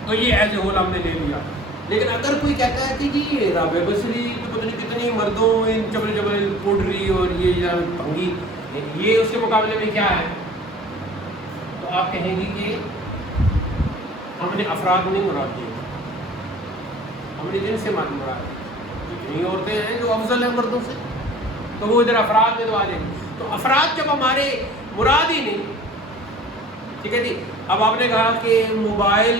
تو یہ ایز اے ہول ہم نے لے لیا. لیکن اگر کوئی کہتا ہے کہ جی رابعہ بصری تو پتہ نہیں کتنی مردوں ان چبل چبل پوڈری اور یہ بھنگی، یہ اس کے مقابلے میں کیا ہے، تو آپ کہیں گے کہ ہم نے افراد نہیں مراد کیے، ہم نے جن سے مرد مراد. جتنی عورتیں ہیں جو افضل ہیں مردوں سے، تو وہ ادھر افراد میں تو آ جائیں گے. تو افراد جب ہمارے مراد ہی نہیں. ٹھیک ہے جی. اب آپ نے کہا کہ موبائل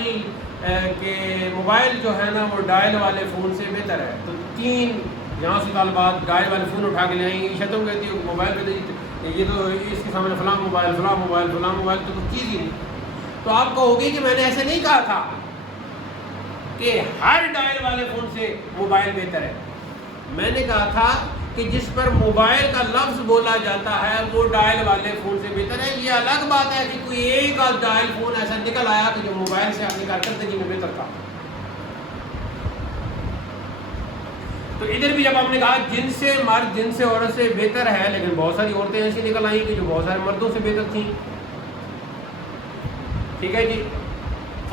جو ہے نا وہ ڈائل والے فون سے بہتر ہے، تو تین یہاں سے طالبات ڈائل والے فون اٹھا کے لے آئیں گے. شتم کہتی ہے موبائل پہ یہ تو اس کے سامنے فلاں موبائل فلاں موبائل فلاں موبائل، تو چیز ہی نہیں. تو آپ کہو گے کہ میں نے ایسے نہیں کہا تھا کہ ہر ڈائل والے فون سے موبائل بہتر ہے. میں نے کہا تھا کہ جس پر موبائل کا لفظ بولا جاتا ہے وہ ڈائل والے فون سے بہتر ہے. یہ الگ بات ہے کہ کوئی ایک ڈائل فون ایسا نکل آیا کہ جو موبائل سے اپنی کارکردگی میں بہتر تھا. تو ادھر بھی جب ہم نے کہا جن سے مرد جن سے عورت سے بہتر ہے، لیکن بہت ساری عورتیں ایسی نکل آئیں کہ جو بہت سارے مردوں سے بہتر تھیں. ٹھیک ہے جی.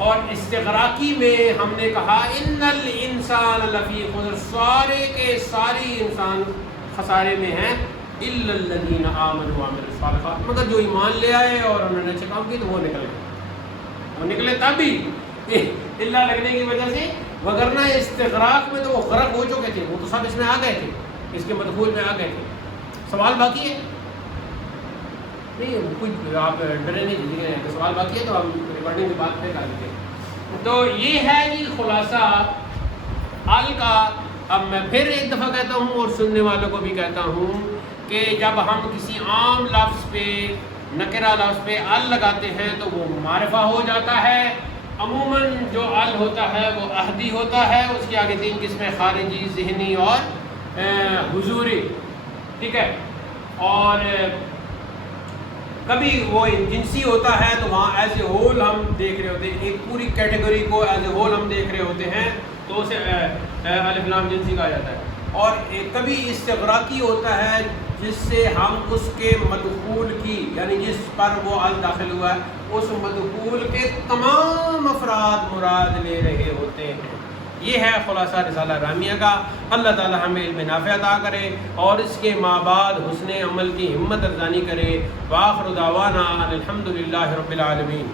اور استغراقی میں ہم نے کہا ان الانسان لفی خسر، سارے کے ساری انسان خسارے میں ہیں، الا الذین آمنوا وعملوا الصالحات، مگر جو ایمان لے آئے اور انہوں نے اچھے کام کیے تو وہ نکل گئے. وہ نکلے تب بھی اللہ لگنے کی وجہ سے، وگرنہ استغراق میں تو وہ غرق ہو چکے تھے، وہ تو سب اس میں آ گئے تھے، اس کے مدخول میں آ گئے تھے. سوال باقی ہے؟ نہیں کچھ آپ ڈرے نہیں دیجیے گا، سوال باقی ہے تو ہم ریکارڈنگ کے بعد پھر کر دیں. تو یہ ہے جی خلاصہ ال کا. اب میں پھر ایک دفعہ کہتا ہوں اور سننے والوں کو بھی کہتا ہوں کہ جب ہم کسی عام لفظ پہ، نکرہ لفظ پہ ال لگاتے ہیں تو وہ معرفہ ہو جاتا ہے. عموماً جو ال ہوتا ہے وہ عہدی ہوتا ہے، اس کے آگے 3 قسمیں، خارجی، ذہنی اور حضوری. ٹھیک ہے. اور کبھی وہ جنسی ہوتا ہے تو وہاں ایز اے ہول ہم دیکھ رہے ہوتے ہیں، ایک پوری کیٹیگری کو ایز اے ہول ہم دیکھ رہے ہوتے ہیں تو اسے الف لام جنسی کہا جاتا ہے. اور کبھی استغراقی ہوتا ہے جس سے ہم اس کے مدخول کی، یعنی جس پر وہ ال داخل ہوا ہے اس مدخول کے تمام افراد مراد لے رہے ہوتے ہیں. یہ ہے خلاصہ رسالہ رامیہ کا. اللہ تعالی ہمیں علم نافع عطا کرے اور اس کے ماں بعد حسن عمل کی ہمت افزانی کرے. وآخر دعوانا الحمدللہ رب العالمین.